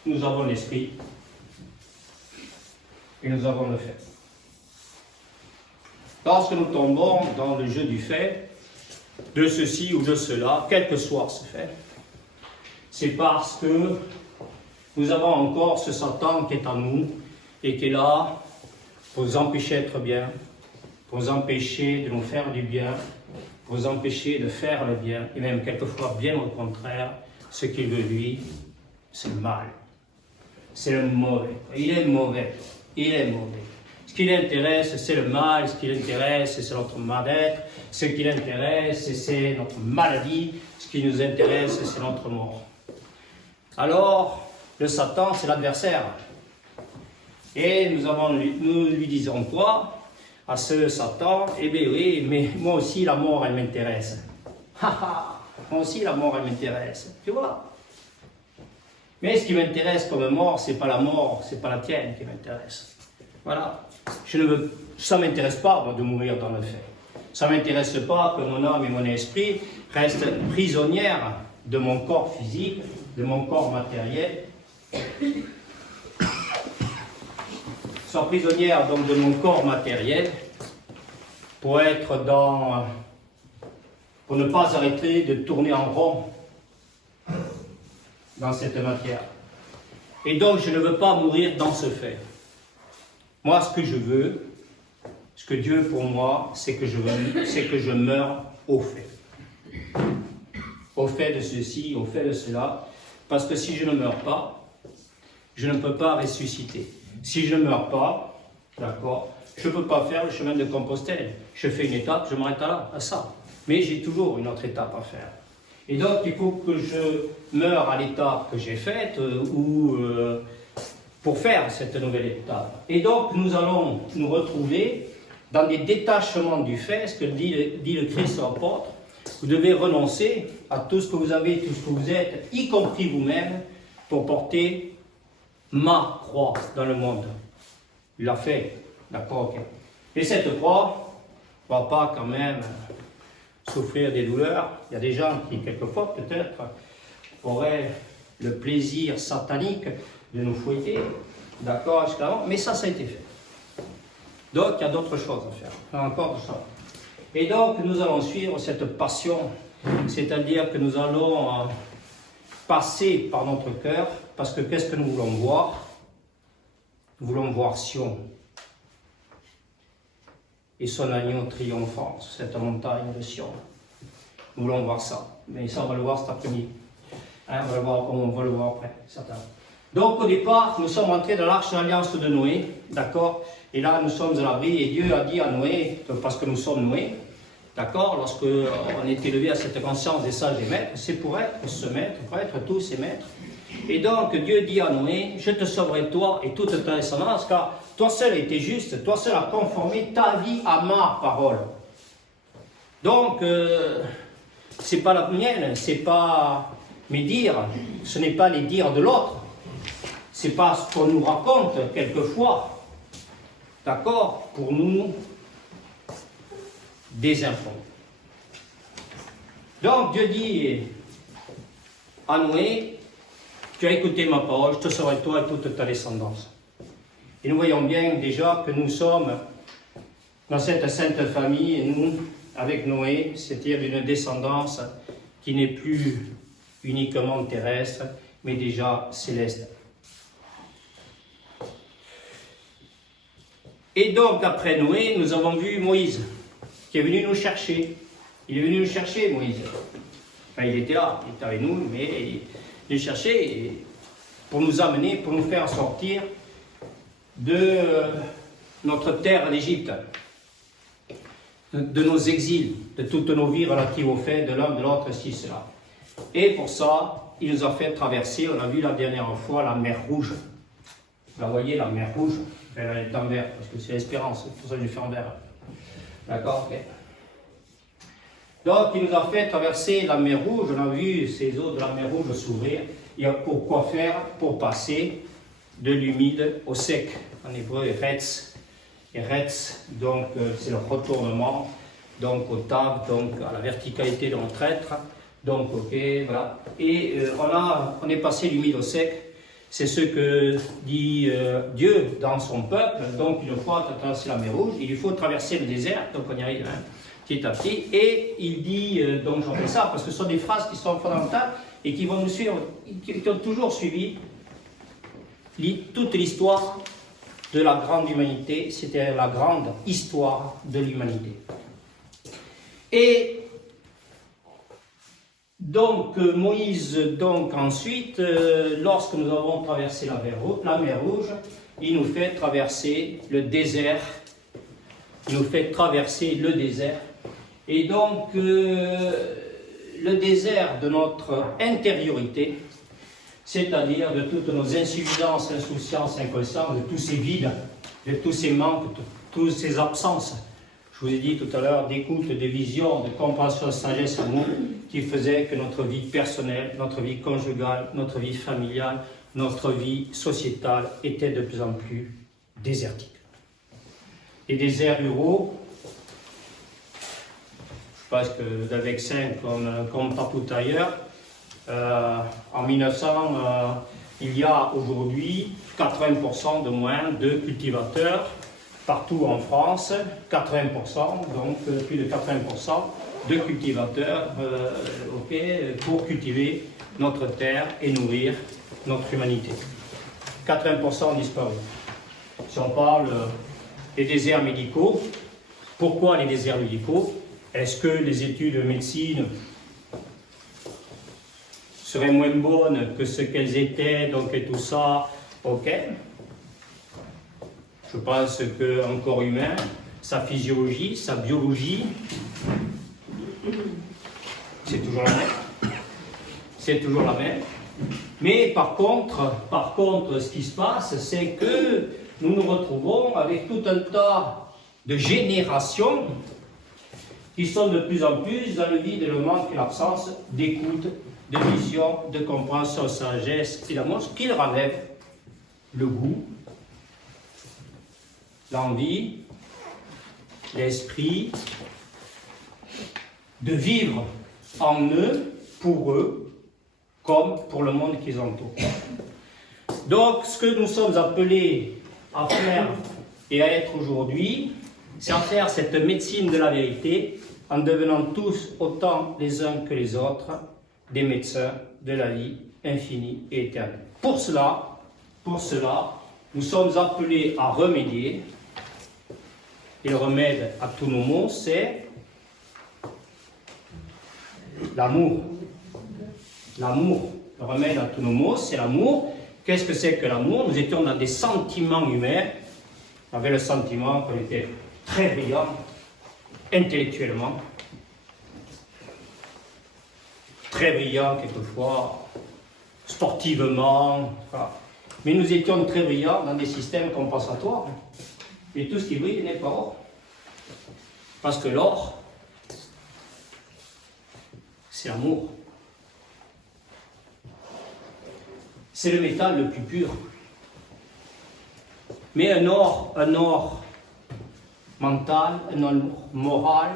Nous avons l'esprit et nous avons le fait. Lorsque nous tombons dans le jeu du fait, de ceci ou de cela, quel que soit ce fait, c'est parce que nous avons encore ce Satan qui est en nous et qui est là pour nous empêcher d'être bien, pour nous empêcher de nous faire du bien, pour nous empêcher de faire le bien, et même quelquefois bien au contraire, ce qu'il veut lui, c'est le mal, c'est le mauvais. Il est mauvais, il est mauvais. Ce qui l'intéresse, c'est le mal, ce qui l'intéresse, c'est notre mal-être, ce qui l'intéresse, c'est notre maladie, ce qui nous intéresse, c'est notre mort. Alors, le Satan, c'est l'adversaire. Et nous lui disons quoi à ce Satan? Eh bien oui, mais moi aussi la mort, elle m'intéresse. Moi aussi la mort, elle m'intéresse. Tu vois? Mais ce qui m'intéresse comme mort, c'est pas la mort, c'est pas la tienne qui m'intéresse. Voilà. Ça ne m'intéresse pas, moi, de mourir dans le fait. Ça ne m'intéresse pas que mon âme et mon esprit restent prisonnières de mon corps physique, de mon corps matériel. Soient prisonnières donc de mon corps matériel pour pour ne pas arrêter de tourner en rond dans cette matière. Et donc je ne veux pas mourir dans ce fait. Moi, ce que je veux, ce que Dieu pour moi, c'est que je meure au fait. Au fait de ceci, au fait de cela. Parce que si je ne meurs pas, je ne peux pas ressusciter. Si je ne meurs pas, d'accord, je ne peux pas faire le chemin de Compostelle. Je fais une étape, je m'arrête là, à ça. Mais j'ai toujours une autre étape à faire. Et donc, il faut que je meure à l'étape que j'ai faite pour faire cette nouvelle étape. Et donc, nous allons nous retrouver dans des détachements du fait, ce que dit le Christ apôtre. Vous devez renoncer à tout ce que vous avez, tout ce que vous êtes, y compris vous-même, pour porter ma croix dans le monde. Il l'a fait, d'accord, ok. Et cette croix ne va pas quand même souffrir des douleurs. Il y a des gens qui, quelquefois, peut-être, auraient le plaisir satanique de nous fouetter, d'accord, mais ça a été fait. Donc, il y a d'autres choses à faire, encore ça. Et donc, nous allons suivre cette passion, c'est-à-dire que nous allons passer par notre cœur, parce que qu'est-ce que nous voulons voir? Nous voulons voir Sion et son agneau triomphant sur cette montagne de Sion. Nous voulons voir ça, mais ça on va le voir cet après-midi. Hein, on va le voir après, certainement. Donc au départ, nous sommes entrés dans l'arche d'alliance de Noé, d'accord? Et là, nous sommes à l'abri, et Dieu a dit à Noé, parce que nous sommes Noé, d'accord? Lorsque on est élevé à cette conscience des sages et maîtres, c'est pour être ce maître, pour être tous ces maîtres. Et donc Dieu dit à Noé, je te sauverai toi et toute ta descendance, car toi seul était juste, toi seul as conformé ta vie à ma parole. Donc, c'est pas la mienne, c'est pas mes dires, ce n'est pas les dires de l'autre, c'est pas ce qu'on nous raconte quelquefois, d'accord, pour nous désinformer. Donc Dieu dit à Noé, tu as écouté ma parole, je te sauverai toi et toute ta descendance. Et nous voyons bien déjà que nous sommes dans cette sainte famille, et nous, avec Noé, c'est-à-dire d'une descendance qui n'est plus uniquement terrestre, mais déjà céleste. Et donc, après Noé, nous avons vu Moïse, qui est venu nous chercher. Il est venu nous chercher, Moïse. Enfin, il était là, il était avec nous, mais il est venu chercher pour nous amener, pour nous faire sortir de notre terre d'Égypte, de nos exils, de toutes nos vies relatives au fait de l'un, de l'autre, ci, cela. Et pour ça, il nous a fait traverser, on a vu la dernière fois, la mer Rouge. Vous la voyez, la mer Rouge, elle est en vert, parce que c'est l'espérance, c'est pour ça que j'ai fait en vert. D'accord, ok. Donc, il nous a fait traverser la mer Rouge, on a vu ces eaux de la mer Rouge s'ouvrir. Il y a pour quoi faire? Pour passer de l'humide au sec. En hébreu, Eretz. Eretz, donc c'est le retournement, donc au table, donc à la verticalité de notre être. Donc, ok, voilà. Et on est passé l'humide au sec. C'est ce que dit Dieu dans son peuple. Donc, une fois traversé la mer Rouge, il faut traverser le désert. Donc, on y arrive petit à petit. Et il dit, donc j'en fais ça, parce que ce sont des phrases qui sont fondamentales et qui vont nous suivre, qui ont toujours suivi toute l'histoire de la grande humanité, c'est-à-dire la grande histoire de l'humanité. Et donc Moïse, donc ensuite, lorsque nous avons traversé la mer Rouge, il nous fait traverser le désert. Il nous fait traverser le désert. Et donc, le désert de notre intériorité, c'est-à-dire de toutes nos insuffisances, insouciances, inconsciences, de tous ces vides, de tous ces manques, de toutes ces absences. Je vous ai dit tout à l'heure d'écoute, de vision, de compréhension, de sagesse en nous, qui faisait que notre vie personnelle, notre vie conjugale, notre vie familiale, notre vie sociétale était de plus en plus désertique. Les déserts ruraux, je pense que dans le Vexin, comme partout ailleurs, en 1900, il y a aujourd'hui 80% de moins de cultivateurs partout en France, 80%, donc plus de 80% de cultivateurs pour cultiver notre terre et nourrir notre humanité. 80% ont disparu. Si on parle des déserts médicaux, pourquoi les déserts médicaux? Est-ce que les études de médecine seraient moins bonnes que ce qu'elles étaient, donc et tout ça? Ok. Je pense qu'un corps humain, sa physiologie, sa biologie, c'est toujours la même. C'est toujours la même. Mais par contre, ce qui se passe, c'est que nous nous retrouvons avec tout un tas de générations qui sont de plus en plus dans le vide et le manque et l'absence d'écoute, de vision, de compréhension, sagesse et d'amour, ce qui leur enlève le goût, l'envie, l'esprit de vivre en eux, pour eux, comme pour le monde qu'ils entourent. Donc, ce que nous sommes appelés à faire et à être aujourd'hui, c'est à faire cette médecine de la vérité en devenant tous, autant les uns que les autres, des médecins de la vie infinie et éternelle. Pour cela, nous sommes appelés à remédier. Et le remède à tous nos maux, c'est l'amour. L'amour. Le remède à tous nos maux, c'est l'amour. Qu'est-ce que c'est que l'amour? Nous étions dans des sentiments humains. On avait le sentiment qu'on était très brillant, intellectuellement, très brillant quelquefois, sportivement, voilà. Mais nous étions très brillants dans des systèmes compensatoires. Et tout ce qui brille n'est pas or. Parce que l'or, c'est l'amour. C'est le métal le plus pur. Mais un or mental, un or moral,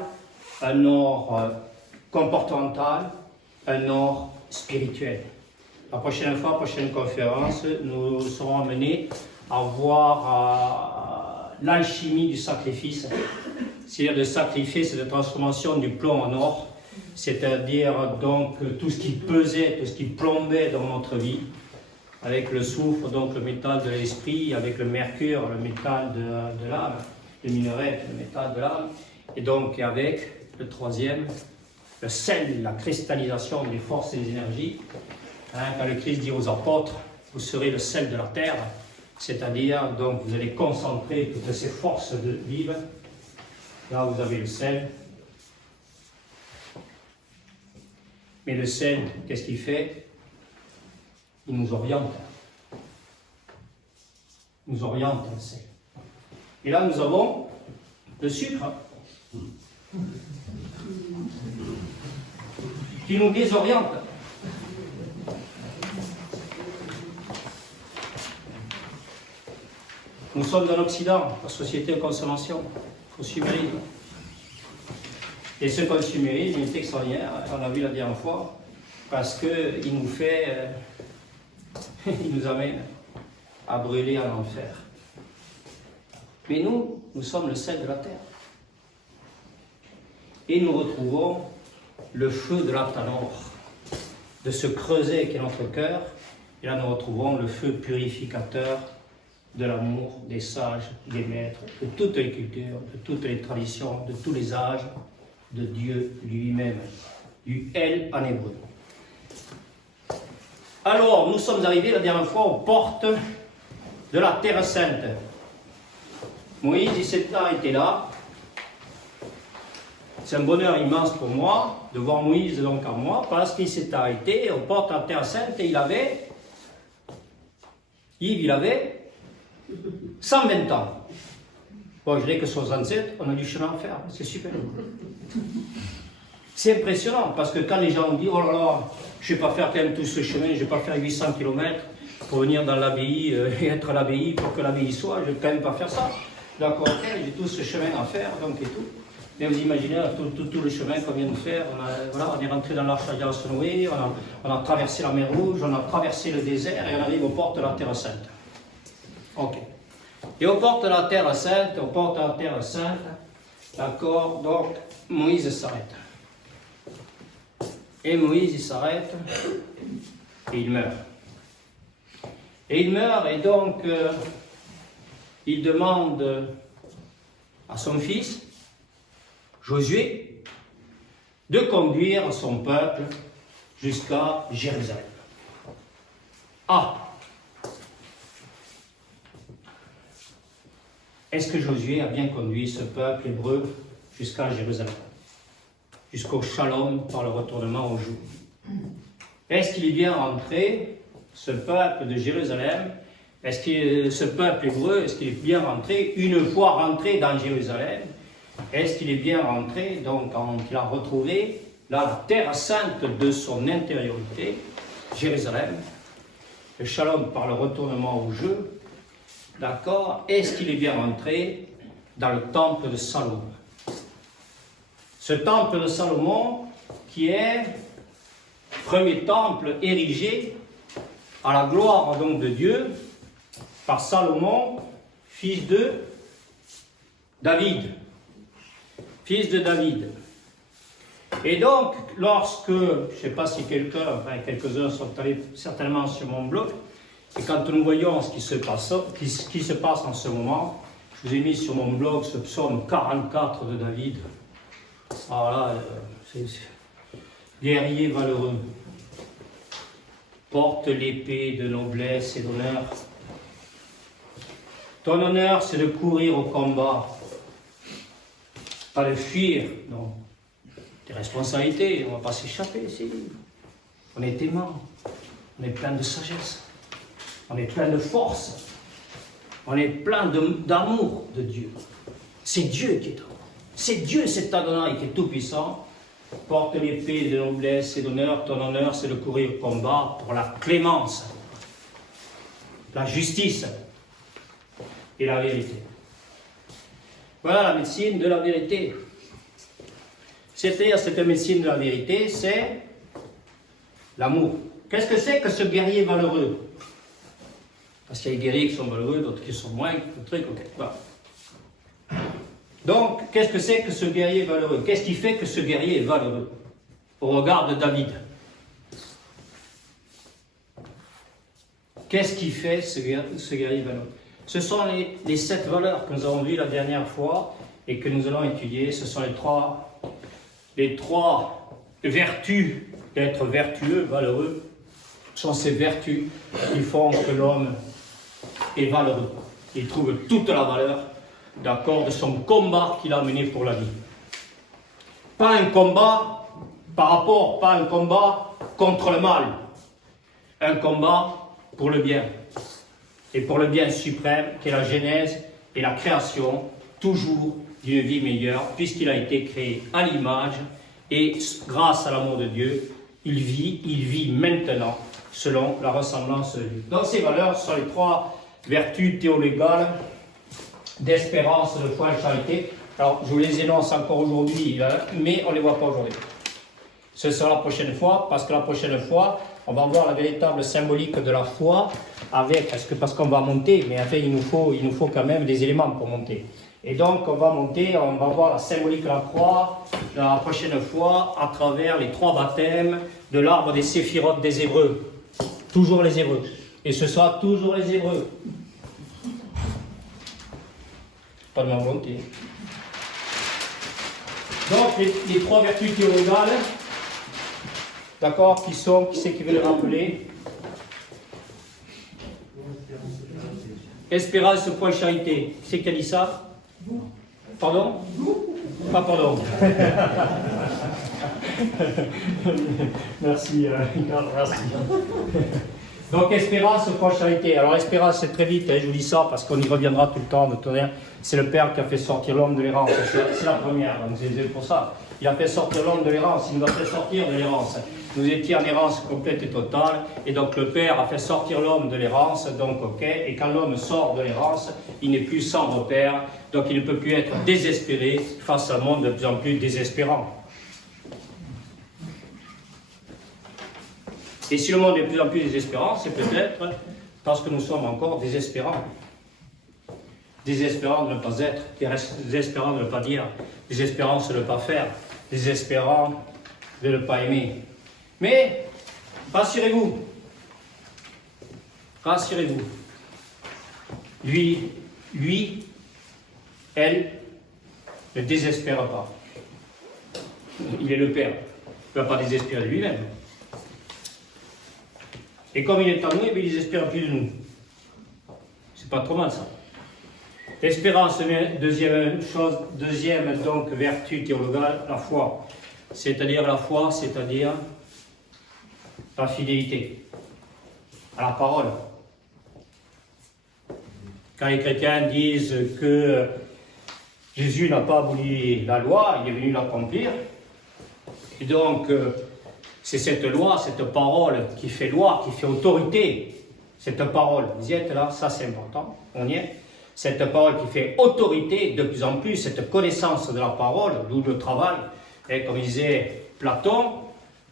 un or comportemental, un or spirituel. La prochaine fois, prochaine conférence, nous serons amenés à voir l'alchimie du sacrifice, c'est-à-dire de sacrifier cette transformation du plomb en or, c'est-à-dire donc tout ce qui pesait, tout ce qui plombait dans notre vie, avec le soufre, donc le métal de l'esprit, avec le mercure, le métal de l'âme, le minerai, le métal de l'âme, et donc avec le troisième, le sel, la cristallisation des forces et des énergies. Quand le Christ dit aux apôtres, vous serez le sel de la terre, c'est-à-dire donc vous allez concentrer toutes ces forces vives. Là vous avez le sel. Mais le sel, qu'est-ce qu'il fait? Il nous oriente. Il nous oriente, le sel. Et là nous avons le sucre qui nous désoriente. Nous sommes en Occident, la société de consommation, consumérisme. Et ce consumérisme est extraordinaire, on l'a vu la dernière fois, parce qu'il nous fait, il nous amène à brûler en enfer. Mais nous sommes le sel de la terre. Et nous retrouvons le feu de l'Athanor, de ce creuset qui est notre cœur. Et là nous retrouvons le feu purificateur de l'amour des sages, des maîtres, de toutes les cultures, de toutes les traditions, de tous les âges, de Dieu lui-même, du El en hébreu. Alors, nous sommes arrivés la dernière fois aux portes de la Terre Sainte. Moïse, il s'est arrêté là. C'est un bonheur immense pour moi de voir Moïse donc à moi, parce qu'il s'est arrêté aux portes de la Terre Sainte et il avait 120 ans. Bon, je n'ai que 67, on a du chemin à faire, c'est super. C'est impressionnant, parce que quand les gens disent « Oh là là, je ne vais pas faire quand même tout ce chemin, je ne vais pas faire 800 km pour venir dans l'abbaye et être à l'abbaye pour que l'abbaye soit, je ne vais quand même pas faire ça. » D'accord, ok, j'ai tout ce chemin à faire, donc et tout. Mais vous imaginez tout le chemin qu'on vient de faire, on est rentré dans l'Arche d'Alliance Noé, on a traversé la mer Rouge, on a traversé le désert et on arrive aux portes de la Terre Sainte. Ok. Et aux portes de la Terre Sainte, d'accord, donc Moïse s'arrête. Et Moïse, il s'arrête et il meurt. Et il meurt et donc il demande à son fils, Josué, de conduire son peuple jusqu'à Jérusalem. Ah! est-ce que Josué a bien conduit ce peuple hébreu jusqu'à Jérusalem, jusqu'au shalom par le retournement au jour? Est-ce qu'il est bien rentré, ce peuple de Jérusalem? Est-ce que ce peuple hébreu, est-ce qu'il est bien rentré, une fois rentré dans Jérusalem? Est-ce qu'il est bien rentré, donc quand il a retrouvé la terre sainte de son intériorité, Jérusalem, le shalom par le retournement au jeu, d'accord? Est-ce qu'il est bien rentré dans le temple de Salomon? Ce temple de Salomon qui est le premier temple érigé à la gloire donc de Dieu par Salomon, fils de David. Fils de David. Et donc, lorsque, je ne sais pas si quelques-uns sont allés certainement sur mon blog, et quand nous voyons ce qui se passe en ce moment, je vous ai mis sur mon blog ce psaume 44 de David. Voilà, c'est guerrier valeureux, porte l'épée de noblesse et d'honneur. Ton honneur, c'est de courir au combat, pas de fuir, non. Des responsabilités, on ne va pas s'échapper ici. On est aimant, on est plein de sagesse, on est plein de force, on est plein d'amour de Dieu. C'est Dieu qui est en nous. C'est Dieu, cet Adonai qui est tout-puissant. Porte l'épée de noblesse et d'honneur. Ton honneur, c'est de courir au combat pour la clémence, la justice et la vérité. Voilà la médecine de la vérité. C'est-à-dire, cette médecine de la vérité, c'est l'amour. Qu'est-ce que c'est que ce guerrier valeureux? Parce qu'il y a des guerriers qui sont valeureux, d'autres qui sont moins, d'autres trucs, ok. Voilà. Donc, qu'est-ce que c'est que ce guerrier valeureux? Qu'est-ce qui fait que ce guerrier est valeureux au regard de David? Qu'est-ce qui fait ce guerrier valeureux? Ce sont les 7 valeurs que nous avons vues la dernière fois et que nous allons étudier. Ce sont les trois vertus d'être vertueux, valeureux. Ce sont ces vertus qui font que l'homme est valeureux. Il trouve toute la valeur, d'accord, de son combat qu'il a mené pour la vie. Pas un combat pas un combat contre le mal. Un combat pour le bien. Et pour le bien suprême, qui est la genèse et la création, toujours d'une vie meilleure, puisqu'il a été créé à l'image, et grâce à l'amour de Dieu, il vit maintenant, selon la ressemblance de Dieu. Donc ces valeurs sont les 3 vertus théolégales d'espérance, de foi et de charité. Alors, je vous les énonce encore aujourd'hui, mais on ne les voit pas aujourd'hui. Ce sera la prochaine fois, parce que la prochaine fois, on va voir la véritable symbolique de la foi, parce qu'on va monter, mais en fait, il nous faut quand même des éléments pour monter. Et donc, on va voir la symbolique de la croix la prochaine fois à travers les 3 baptêmes de l'arbre des séphirotes des Hébreux. Toujours les Hébreux. Et ce sera toujours les Hébreux. Pas de ma volonté. Donc, les 3 vertus théologales, d'accord, qui c'est qui veut les rappeler? Espérance, foi et charité. Qui c'est qui a dit ça? Pardon? Pas pardon. Merci, merci. Donc, espérance, foi et charité. Alors, espérance, c'est très vite, je vous dis ça parce qu'on y reviendra tout le temps. C'est le Père qui a fait sortir l'homme de l'errance. C'est la première, donc c'est pour ça. Il a fait sortir l'homme de l'errance, il nous a fait sortir de l'errance. Nous étions en errance complète et totale, et donc le Père a fait sortir l'homme de l'errance, donc ok, et quand l'homme sort de l'errance, il n'est plus sans repère, donc il ne peut plus être désespéré face à un monde de plus en plus désespérant. Et si le monde est de plus en plus désespérant, c'est peut-être parce que nous sommes encore désespérants. Désespérants de ne pas être, désespérants de ne pas dire, désespérants de ne pas faire, désespérants de ne pas aimer. Mais, rassurez-vous, elle, ne désespère pas. Il est le Père, il ne va pas désespérer de lui-même. Et comme il est en nous, il ne désespère plus de nous. C'est pas trop mal ça. L'espérance, deuxième chose, deuxième donc vertu théologale, la foi. C'est-à-dire la foi, c'est-à-dire la fidélité à la parole. Quand les chrétiens disent que Jésus n'a pas aboli la loi, il est venu l'accomplir. Et donc, c'est cette loi, cette parole qui fait loi, qui fait autorité. Cette parole, vous y êtes là, ça c'est important, on y est. Cette parole qui fait autorité de plus en plus, cette connaissance de la parole, d'où le travail. Et comme disait Platon,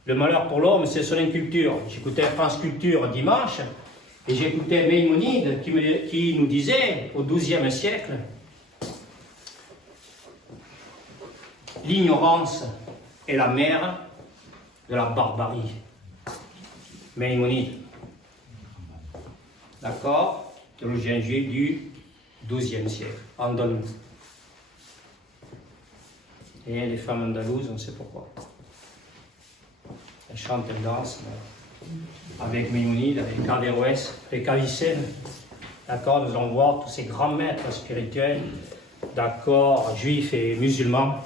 le malheur pour l'homme, c'est son inculture. J'écoutais France Culture dimanche, et j'écoutais Maïmonide qui nous disait, au XIIe siècle, l'ignorance est la mère de la barbarie. Maïmonide. D'accord? Théologien juif du XIIe siècle, andalou. Et les femmes andalouses, on ne sait pourquoi. Elles chantent, elles dansent, avec Maïmonide, avec Averroès, avec Avicenne. D'accord? Nous allons voir tous ces grands maîtres spirituels, d'accord, juifs et musulmans.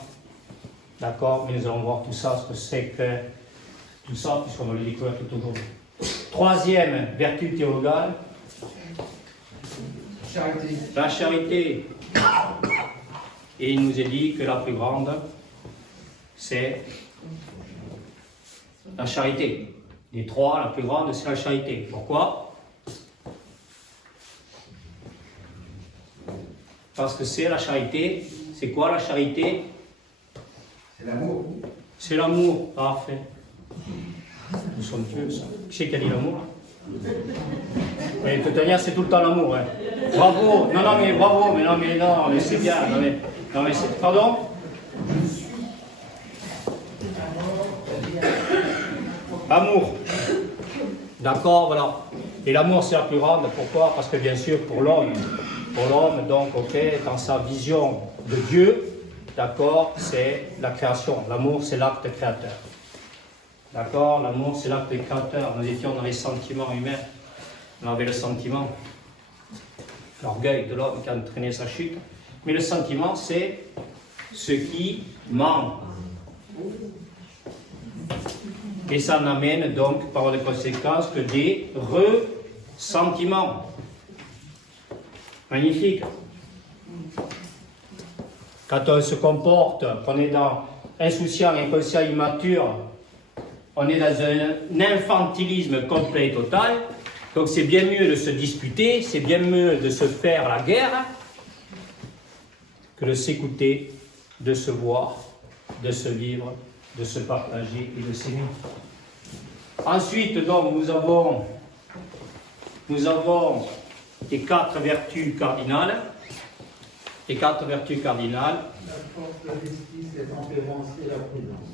D'accord? Mais nous allons voir tout ça, ce que c'est que tout ça, puisqu'on va le découvrir tout aujourd'hui. Troisième vertu théologale, Charité. la charité. Et il nous est dit que la plus grande, c'est la charité. Des trois, la plus grande, c'est la charité. Pourquoi? Parce que c'est la charité. C'est quoi la charité? C'est l'amour. C'est l'amour. Parfait. Nous sommes pieux, ça. Qui c'est qui a dit l'amour? Mais de toute manière, c'est tout le temps l'amour. Hein. Bravo. Non, mais bravo. Mais non, c'est bien. Non, mais c'est... Pardon? Amour. D'accord, voilà. Et l'amour, c'est la plus grande. Pourquoi? Parce que bien sûr, pour l'homme, donc, ok, dans sa vision de Dieu, d'accord, c'est la création. L'amour, c'est l'acte créateur. D'accord? L'amour, c'est l'acte créateur. Nous étions dans les sentiments humains. On avait le sentiment, l'orgueil de l'homme qui a entraîné sa chute. Mais le sentiment, c'est ce qui ment. Et ça n'amène donc, par les conséquences, que des ressentiments. Magnifique. Quand on se comporte, qu'on est dans insouciant, inconscient, immature, on est dans un infantilisme complet et total. Donc c'est bien mieux de se disputer, c'est bien mieux de se faire la guerre que de s'écouter, de se voir, de se vivre, de se partager et de s'aimer. Ensuite, donc, nous avons les quatre vertus cardinales. Les quatre vertus cardinales. La force, la justice, la tempérance et la prudence.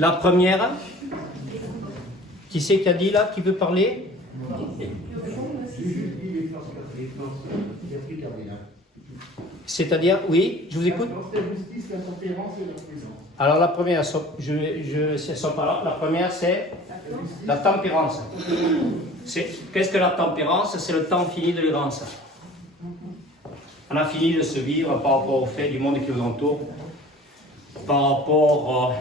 La première, qui c'est qui a dit là, qui veut parler? C'est-à-dire, oui, je vous écoute. La force, la justice, la tempérance et la prudence. Alors la première, elles sont pas là. La première, c'est la tempérance. Qu'est-ce que la tempérance? C'est le temps fini de l'errance. On a fini de se vivre par rapport au fait du monde qui nous entoure, par rapport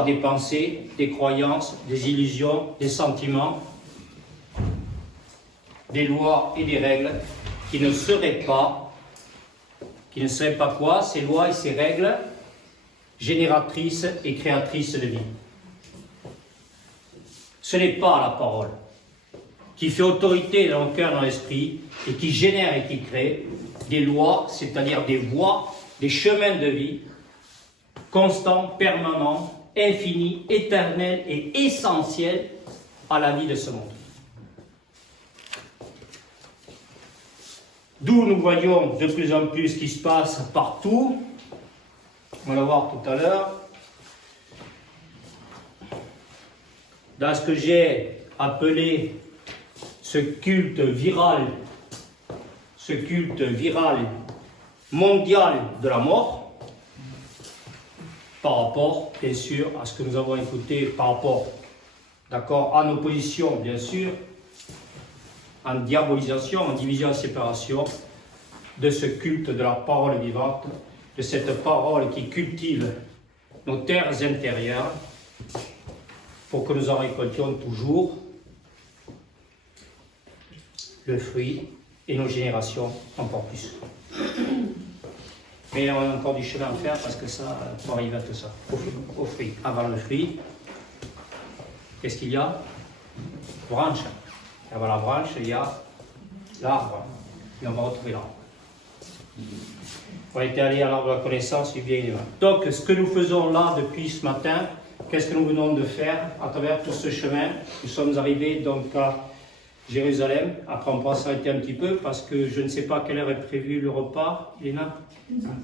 à des pensées, des croyances, des illusions, des sentiments, des lois et des règles qui ne seraient pas quoi? Ces lois et ces règles génératrices et créatrices de vie. Ce n'est pas la parole qui fait autorité dans le cœur, dans l'esprit, et qui génère et qui crée des lois, c'est-à-dire des voies, des chemins de vie constants, permanents, infinis, éternels et essentiels à la vie de ce monde. D'où nous voyons de plus en plus ce qui se passe partout. On va le voir tout à l'heure. Dans ce que j'ai appelé ce culte viral mondial de la mort, par rapport, bien sûr, à ce que nous avons écouté par rapport d'accord, en opposition, bien sûr, en diabolisation, en division, en séparation de ce culte de la parole vivante, de cette parole qui cultive nos terres intérieures pour que nous en récoltions toujours le fruit et nos générations encore plus. Mais on a encore du chemin à faire parce que ça, pour arriver à tout ça, au fruit. Avant le fruit, qu'est-ce qu'il y a? Branche. Et avant la branche, il y a l'arbre. Et on va retrouver l'arbre. On était allé à l'arbre de la connaissance du bien et du mal. Donc, ce que nous faisons là depuis ce matin, qu'est-ce que nous venons de faire à travers tout ce chemin? Nous sommes arrivés donc à Jérusalem. Après, on pourra s'arrêter un petit peu parce que je ne sais pas à quelle heure est prévu le repas. Léna?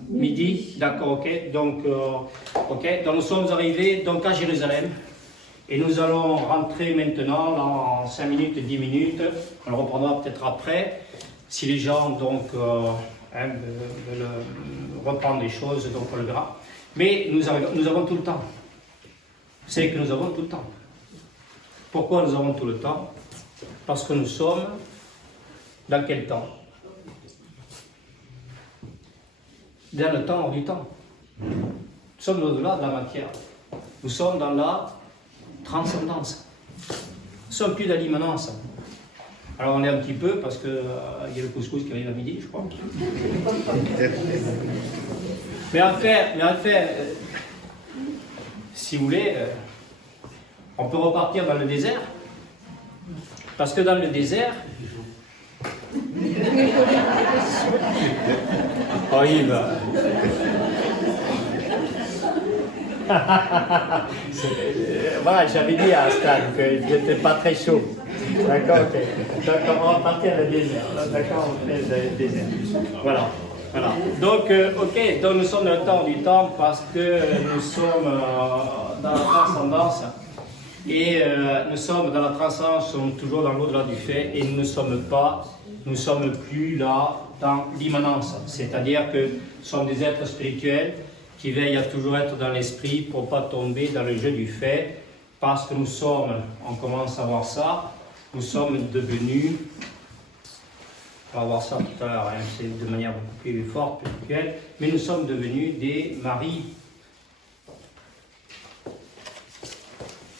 Midi. D'accord, ok. Donc, donc, nous sommes arrivés donc à Jérusalem. Et nous allons rentrer maintenant dans 5 minutes, 10 minutes. On le reprendra peut-être après. Si les gens donc veulent reprendre les choses, donc on le verra. Mais nous avons tout le temps. Vous savez que nous avons tout le temps. Pourquoi nous avons tout le temps? Parce que nous sommes dans quel temps? Dans le temps hors du temps. Nous sommes au-delà de la matière. Nous sommes dans la transcendance. Nous ne sommes plus dans l'immanence. Alors on est un petit peu parce qu'il y a le couscous qui arrive à midi, je crois. mais en fait si vous voulez, on peut repartir dans le désert. Parce que dans le désert, oh Yves, voilà, j'avais dit à Stan qu'il n'était pas très chaud. D'accord, ok. Donc on va repartir dans le désert. D'accord, on fait le désert. Voilà. Voilà. Donc, ok, donc nous sommes dans le temps du temps parce que nous sommes dans la transcendance. Et nous sommes dans la transcendance, nous sommes toujours dans l'au-delà du fait et nous ne sommes plus là dans l'immanence. C'est-à-dire que nous sommes des êtres spirituels qui veillent à toujours être dans l'esprit pour ne pas tomber dans le jeu du fait parce que nous sommes, on commence à voir ça, nous sommes devenus, on va voir ça tout à l'heure, hein, c'est de manière beaucoup plus forte, plus actuelle, mais nous sommes devenus des maris.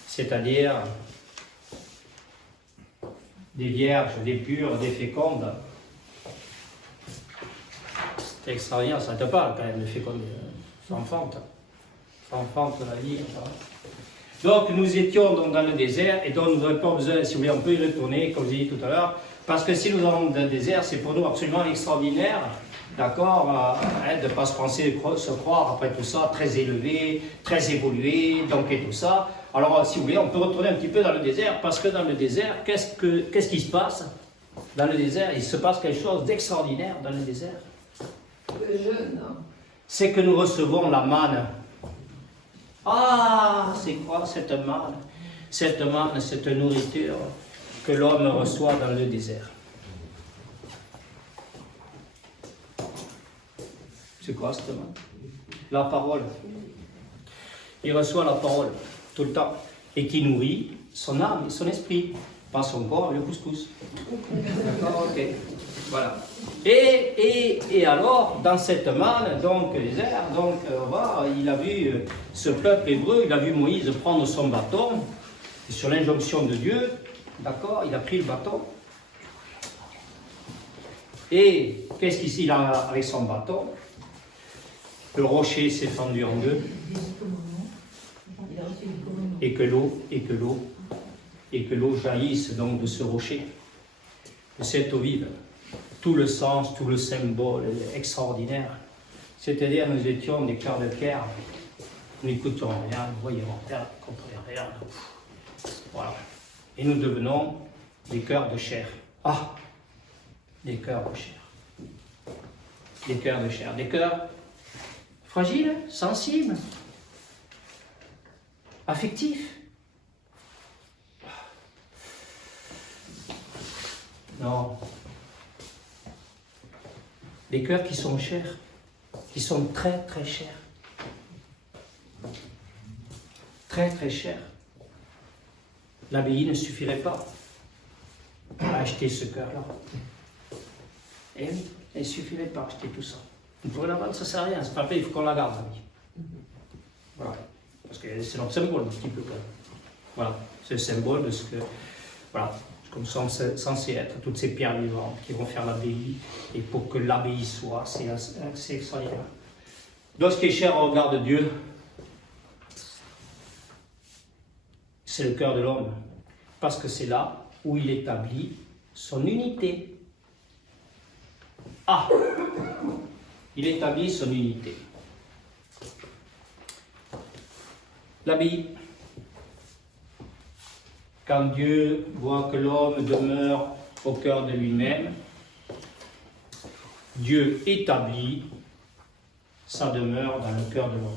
C'est-à-dire des vierges, des pures, des fécondes. C'est extraordinaire, ça ne te parle quand même, les fécondes. Ça enfante la vie. Donc nous étions donc dans le désert et donc nous n'avons pas besoin, si vous voulez, on peut y retourner, comme je l'ai dit tout à l'heure, parce que si nous allons dans le désert, c'est pour nous absolument extraordinaire. D'accord, de ne pas se croire après tout ça très élevé, très évolué, donc et tout ça. Alors si vous voulez, on peut retourner un petit peu dans le désert, parce que dans le désert, qu'est-ce qui se passe? Dans le désert, il se passe quelque chose d'extraordinaire dans le désert. Le jeûne. C'est que nous recevons la manne. Ah, c'est quoi cette manne? Cette manne, cette nourriture que l'homme reçoit dans le désert. C'est quoi cette manne? La parole. Il reçoit la parole tout le temps et qui nourrit son âme et son esprit, pas son corps et le couscous. D'accord, ok. Voilà. Et alors, dans cette manne, donc, désert, donc, il a vu ce peuple hébreu, il a vu Moïse prendre son bâton, et sur l'injonction de Dieu, d'accord, il a pris le bâton. Et qu'est-ce qu'il a avec son bâton? Le rocher s'est fendu en deux, et que l'eau jaillisse donc de ce rocher, de cette eau vive. Tout le sens, tout le symbole extraordinaire. C'est-à-dire, nous étions des cœurs de pierre. Nous n'écoutions rien, nous voyions rien, nous ne comprenions rien. Voilà. Et nous devenons des cœurs de chair. Ah, des cœurs de chair. Des cœurs de chair. Des cœurs fragiles, sensibles, affectifs. Non. Des cœurs qui sont chers, qui sont très très chers. Très très chers. l'abbaye ne suffirait pas à acheter ce cœur-là. Et oui, il ne suffirait pas à acheter tout ça. On pourrait la vendre, ça ne sert à rien. C'est pas il faut qu'on la garde, la vie. Voilà. Parce que c'est notre symbole, un petit peu quand même. Voilà. C'est le symbole de ce que. Voilà. Comme sont censés être toutes ces pierres vivantes qui vont faire l'abbaye. Et pour que l'abbaye soit, c'est extraordinaire. Donc, ce qui est cher au regard de Dieu, c'est le cœur de l'homme. Parce que c'est là où il établit son unité. Ah! Il établit son unité. L'abbaye. Quand Dieu voit que l'homme demeure au cœur de lui-même, Dieu établit sa demeure dans le cœur de l'homme.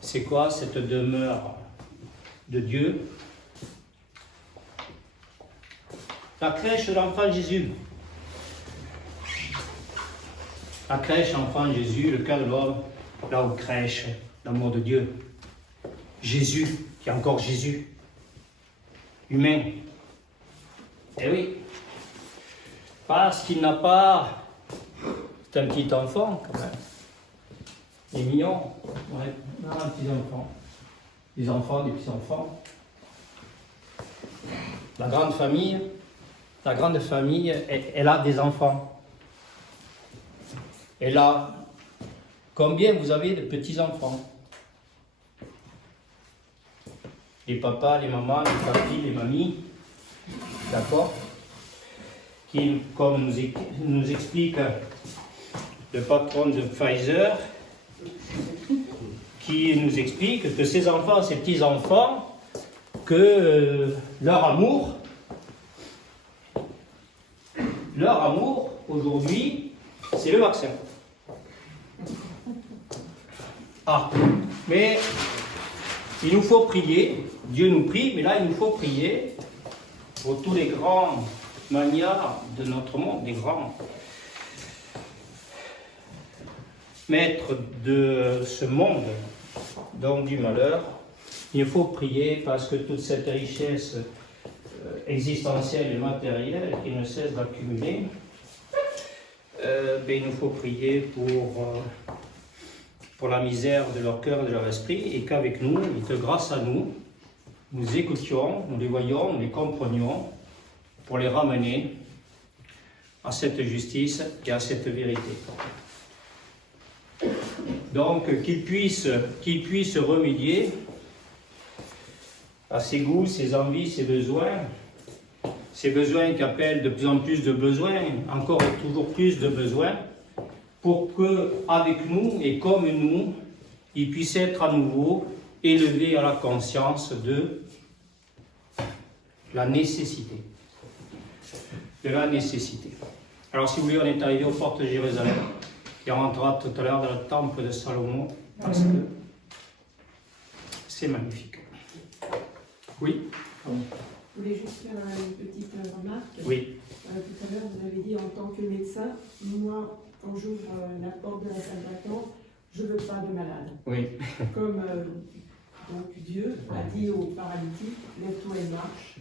C'est quoi cette demeure de Dieu? La crèche de l'enfant Jésus. La crèche enfant Jésus, le cœur de l'homme, là où crèche l'amour de Dieu. Jésus, qui est encore Jésus, humain. Eh oui, parce qu'il n'a pas... C'est un petit enfant quand même. Il est mignon. Ouais, non, un petit enfant. Des enfants, des petits-enfants. La grande famille, elle a des enfants. Elle a... Combien vous avez de petits-enfants? Les papas, les mamans, les papis, les mamies, d'accord? Qui, comme nous explique le patron de Pfizer, qui nous explique que ces enfants, ces petits-enfants, que leur amour aujourd'hui, c'est le vaccin. Ah, mais il nous faut prier, Dieu nous prie, mais là il nous faut prier pour tous les grands manias de notre monde, des grands maîtres de ce monde, donc du malheur. Il faut prier parce que toute cette richesse existentielle et matérielle qui ne cesse d'accumuler, il nous faut prier pour la misère de leur cœur et de leur esprit, et qu'avec nous, et que grâce à nous, nous écoutions, nous les voyions, nous les comprenions, pour les ramener à cette justice et à cette vérité. Donc, qu'ils puissent remédier à ses goûts, ses envies, ses besoins qui appellent de plus en plus de besoins, encore et toujours plus de besoins, pour que, avec nous et comme nous, ils puissent être à nouveau élevés à la conscience de la nécessité. De la nécessité. Alors, si vous voulez, on est arrivé aux portes de Jérusalem, qui rentrera tout à l'heure dans le temple de Salomon, parce que c'est magnifique. Oui? Je voulais juste faire une petite remarque. Oui. Tout à l'heure, vous avez dit en tant que médecin, moi, quand j'ouvre la porte de la salle d'attente, je ne veux pas de malade. Oui. Comme donc Dieu a dit au paralytique, lève-toi et marche.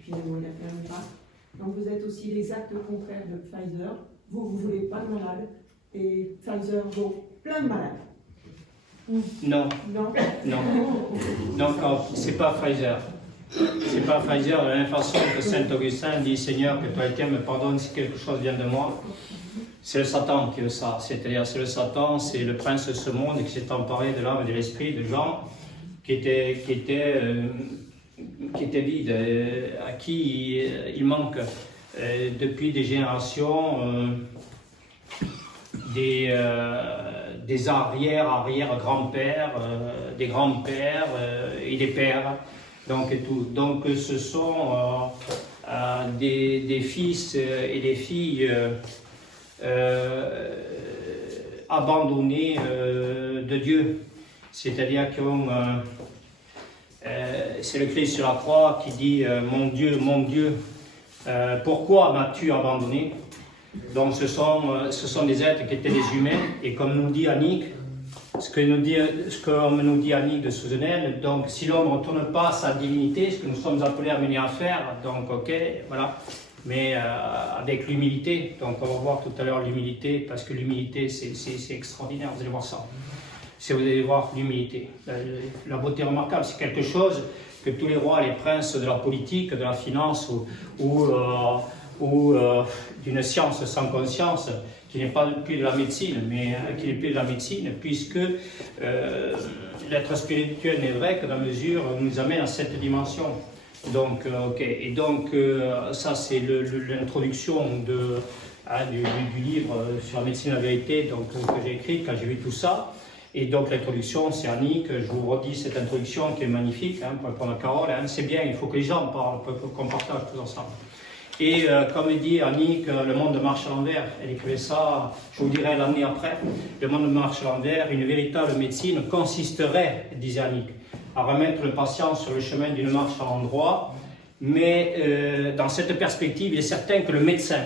Finalement, il a fait un miracle. Donc vous êtes aussi l'exact contraire de Pfizer. Vous ne voulez pas de malade. Et Pfizer vaut plein de malades. Non. Non. Non. Non, c'est pas Pfizer. C'est pas Pfizer de la même façon que Saint Augustin dit Seigneur, que toi et me pardonne si quelque chose vient de moi. C'est le Satan qui veut ça. C'est-à-dire, c'est le Satan, c'est le prince de ce monde qui s'est emparé de l'âme et de l'esprit de gens qui étaient vides, à qui il manque depuis des générations des arrière-grands-pères, des grands-pères et des pères. Donc, ce sont des fils et des filles abandonnés de Dieu. C'est-à-dire que c'est le Christ sur la croix qui dit mon Dieu, pourquoi m'as-tu abandonné? Donc ce sont des êtres qui étaient des humains, et comme nous dit Annick, ce qu'on nous dit Annick de Souzenel, donc si l'homme ne retourne pas à sa divinité, ce que nous sommes appelés à mener à faire, donc ok, voilà, mais avec l'humilité, donc on va voir tout à l'heure l'humilité, parce que l'humilité c'est extraordinaire, vous allez voir ça. Vous allez voir l'humilité. La beauté remarquable, c'est quelque chose que tous les rois, les princes de la politique, de la finance ou d'une science sans conscience, qui n'est pas plus de la médecine, mais qui n'est plus de la médecine, puisque l'être spirituel n'est vrai que dans la mesure où nous amène à cette dimension. Donc, ok. Et donc, ça c'est l'introduction du livre sur la médecine de la vérité donc, que j'ai écrit quand j'ai vu tout ça. Et donc l'introduction, c'est Annick, je vous redis cette introduction qui est magnifique, pour répondre à Carole, c'est bien, il faut que les gens parlent, qu'on partage tous ensemble. Et comme dit Annick, le monde marche à l'envers, elle écrivait ça, je vous dirai l'année après, le monde marche à l'envers, une véritable médecine consisterait, disait Annick, à remettre le patient sur le chemin d'une marche à l'endroit, mais dans cette perspective, il est certain que le médecin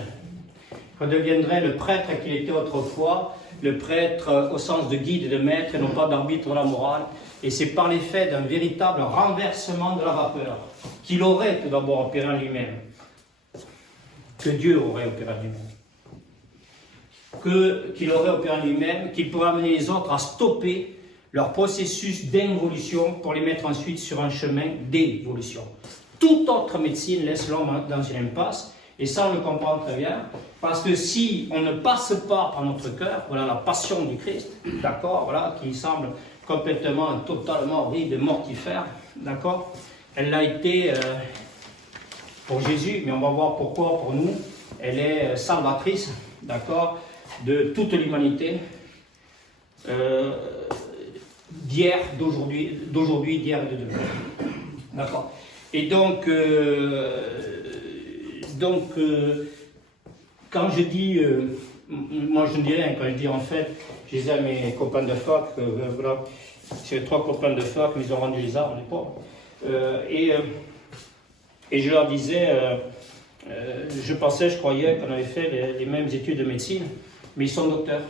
redeviendrait le prêtre qu'il était autrefois, le prêtre au sens de guide et de maître et non pas d'arbitre de la morale. Et c'est par l'effet d'un véritable renversement de la vapeur qu'il aurait tout d'abord opéré en lui-même, que Dieu aurait opéré en lui-même, qu'il aurait opéré en lui-même, qu'il pourrait amener les autres à stopper leur processus d'involution pour les mettre ensuite sur un chemin d'évolution. Toute autre médecine laisse l'homme dans une impasse. Et ça, on le comprend très bien, parce que si on ne passe pas par notre cœur, voilà la passion du Christ, d'accord, voilà, qui semble complètement, totalement horrible et mortifère, d'accord, elle l'a été pour Jésus, mais on va voir pourquoi pour nous, elle est salvatrice, d'accord, de toute l'humanité, d'hier, d'aujourd'hui, d'hier et de demain, d'accord. Et donc, quand je dis, moi je ne dis rien, quand je dis en fait, je disais à mes copains de fac, voilà, j'ai 3 copains de fac, mais ils ont rendu les armes, les pauvres, et je leur disais, je croyais qu'on avait fait les mêmes études de médecine, mais ils sont docteurs.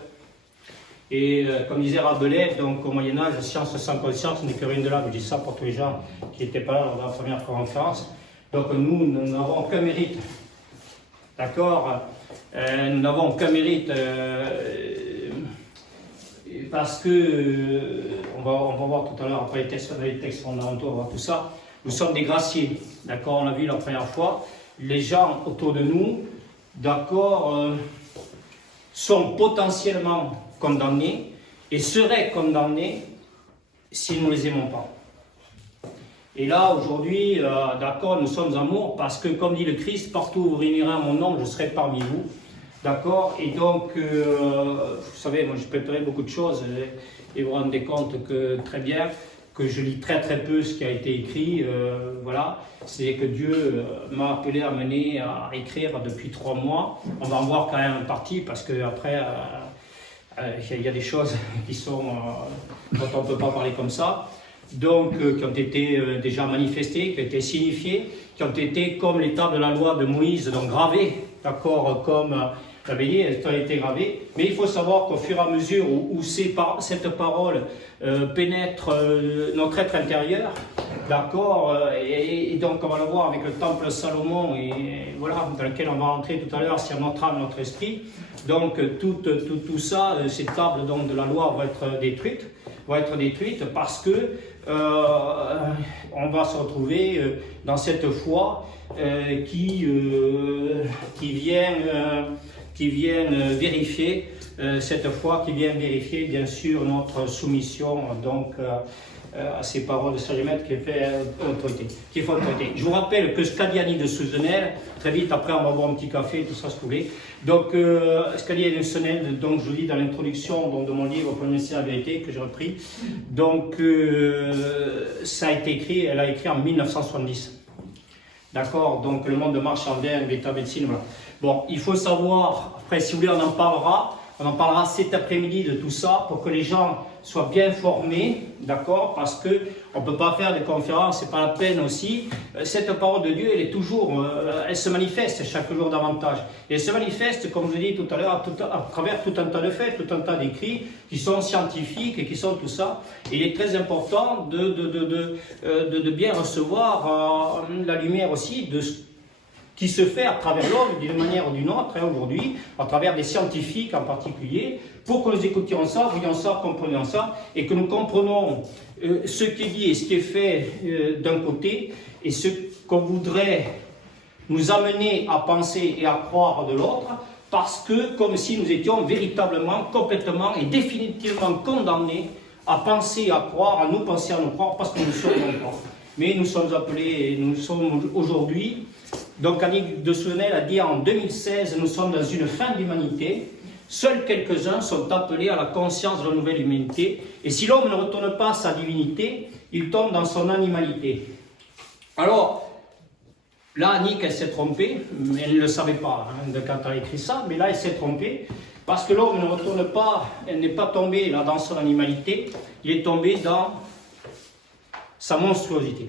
Et comme disait Rabelais, donc au Moyen-Âge, science sans conscience n'est que rien de là, je dis ça pour tous les gens qui n'étaient pas là lors de la première conférence. Donc nous n'avons aucun mérite. D'accord, nous n'avons aucun mérite parce que, on va voir tout à l'heure, après les textes fondamentaux, on va voir tout ça, nous sommes des graciés, d'accord, on l'a vu la première fois, les gens autour de nous, d'accord, sont potentiellement condamnés et seraient condamnés si nous ne les aimons pas. Et là, aujourd'hui, d'accord, nous sommes amour parce que, comme dit le Christ, partout où vous réunirez mon nom, je serai parmi vous. D'accord. Et donc, vous savez, moi, je préparais beaucoup de choses et vous vous rendez compte que, très bien, que je lis très très peu ce qui a été écrit. Voilà. C'est que Dieu m'a appelé, amené à écrire depuis 3 mois. On va en voir quand même une partie parce qu'après, il y a des choses qui sont, dont on ne peut pas parler comme ça. Donc, qui ont été déjà manifestés, qui ont été signifiés, qui ont été comme les tables de la loi de Moïse, donc gravées, d'accord, comme la veillée, elles ont été gravées. Mais il faut savoir qu'au fur et à mesure où cette parole pénètre notre être intérieur, d'accord, et donc on va le voir avec le temple Salomon, et voilà, dans lequel on va entrer tout à l'heure, sur notre âme, notre esprit. Donc, tout ça, ces tables donc, de la loi vont être détruites parce que on va se retrouver dans cette foi qui vient vérifier cette foi qui vient vérifier bien sûr notre soumission donc à ces paroles de Saint-Gémètre qui fait autorité. Je vous rappelle que ce qu'a dit Annick de Souzenel, très vite après on va boire un petit café, tout ça ce que vous voulez. Donc ce qu'a dit Annick de Souzenel, donc je vous lis dans l'introduction de mon livre Pour la vérité que j'ai repris. Donc ça a été écrit, elle a écrit en 1970. D'accord, donc le monde marche en bien, l'état médecine, voilà. Bon, il faut savoir, après si vous voulez on en parlera On en parlera cet après-midi de tout ça pour que les gens soient bien formés, d'accord? Parce que on ne peut pas faire des conférences, c'est pas la peine aussi. Cette parole de Dieu, elle est toujours, elle se manifeste chaque jour davantage. Et elle se manifeste, comme je l'ai dit tout à l'heure, à travers tout un tas de faits, tout un tas d'écrits qui sont scientifiques et qui sont tout ça. Et il est très important de bien recevoir la lumière aussi de ce qui se fait à travers l'homme d'une manière ou d'une autre, hein, aujourd'hui, à travers des scientifiques en particulier, pour que nous écoutions ça, voyons ça, comprenions ça, et que nous comprenons ce qui est dit et ce qui est fait d'un côté, et ce qu'on voudrait nous amener à penser et à croire de l'autre, parce que comme si nous étions véritablement, complètement et définitivement condamnés à penser, à croire, à nous penser, à nous croire, parce que nous sommes non-croyants. Mais nous sommes appelés, nous sommes aujourd'hui, donc Annick de Souvenel a dit en 2016, nous sommes dans une fin d'humanité. Seuls quelques-uns sont appelés à la conscience de la nouvelle humanité. Et si l'homme ne retourne pas à sa divinité, il tombe dans son animalité. Alors, là, Annick, elle s'est trompée, mais elle ne le savait pas hein, quand elle a écrit ça, mais là, elle s'est trompée, parce que l'homme ne retourne pas, elle n'est pas tombée là, dans son animalité, il est tombé dans sa monstruosité.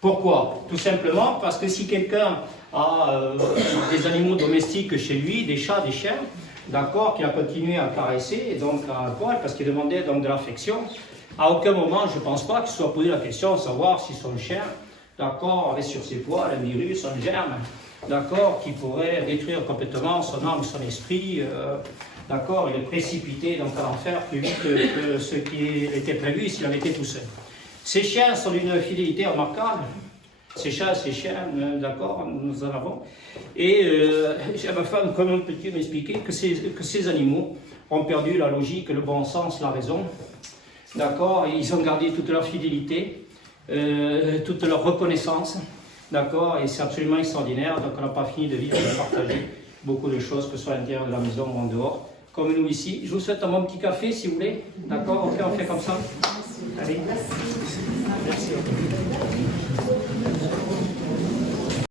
Pourquoi? Tout simplement parce que si quelqu'un a des animaux domestiques chez lui, des chats, des chiens, d'accord, qu'il a continué à caresser, et donc à poil, parce qu'il demandait donc de l'affection, à aucun moment, je ne pense pas qu'il se soit posé la question de savoir si son chien, d'accord, avait sur ses poils un virus, un germe, d'accord, qui pourrait détruire complètement son âme, son esprit, d'accord, il est précipité donc à l'enfer plus vite que ce qui était prévu s'il avait été tout seul. Ces chiens sont d'une fidélité remarquable. Ces chats, ces chiens, d'accord, nous en avons. Et ma femme, comme peux-tu m'expliquer que ces animaux ont perdu la logique, le bon sens, la raison. D'accord, ils ont gardé toute leur fidélité, toute leur reconnaissance. D'accord, et c'est absolument extraordinaire. Donc on n'a pas fini de vivre et de partager beaucoup de choses, que ce soit à l'intérieur de la maison ou en dehors, comme nous ici. Je vous souhaite un bon petit café si vous voulez. D'accord, on fait comme ça. Allez. Merci.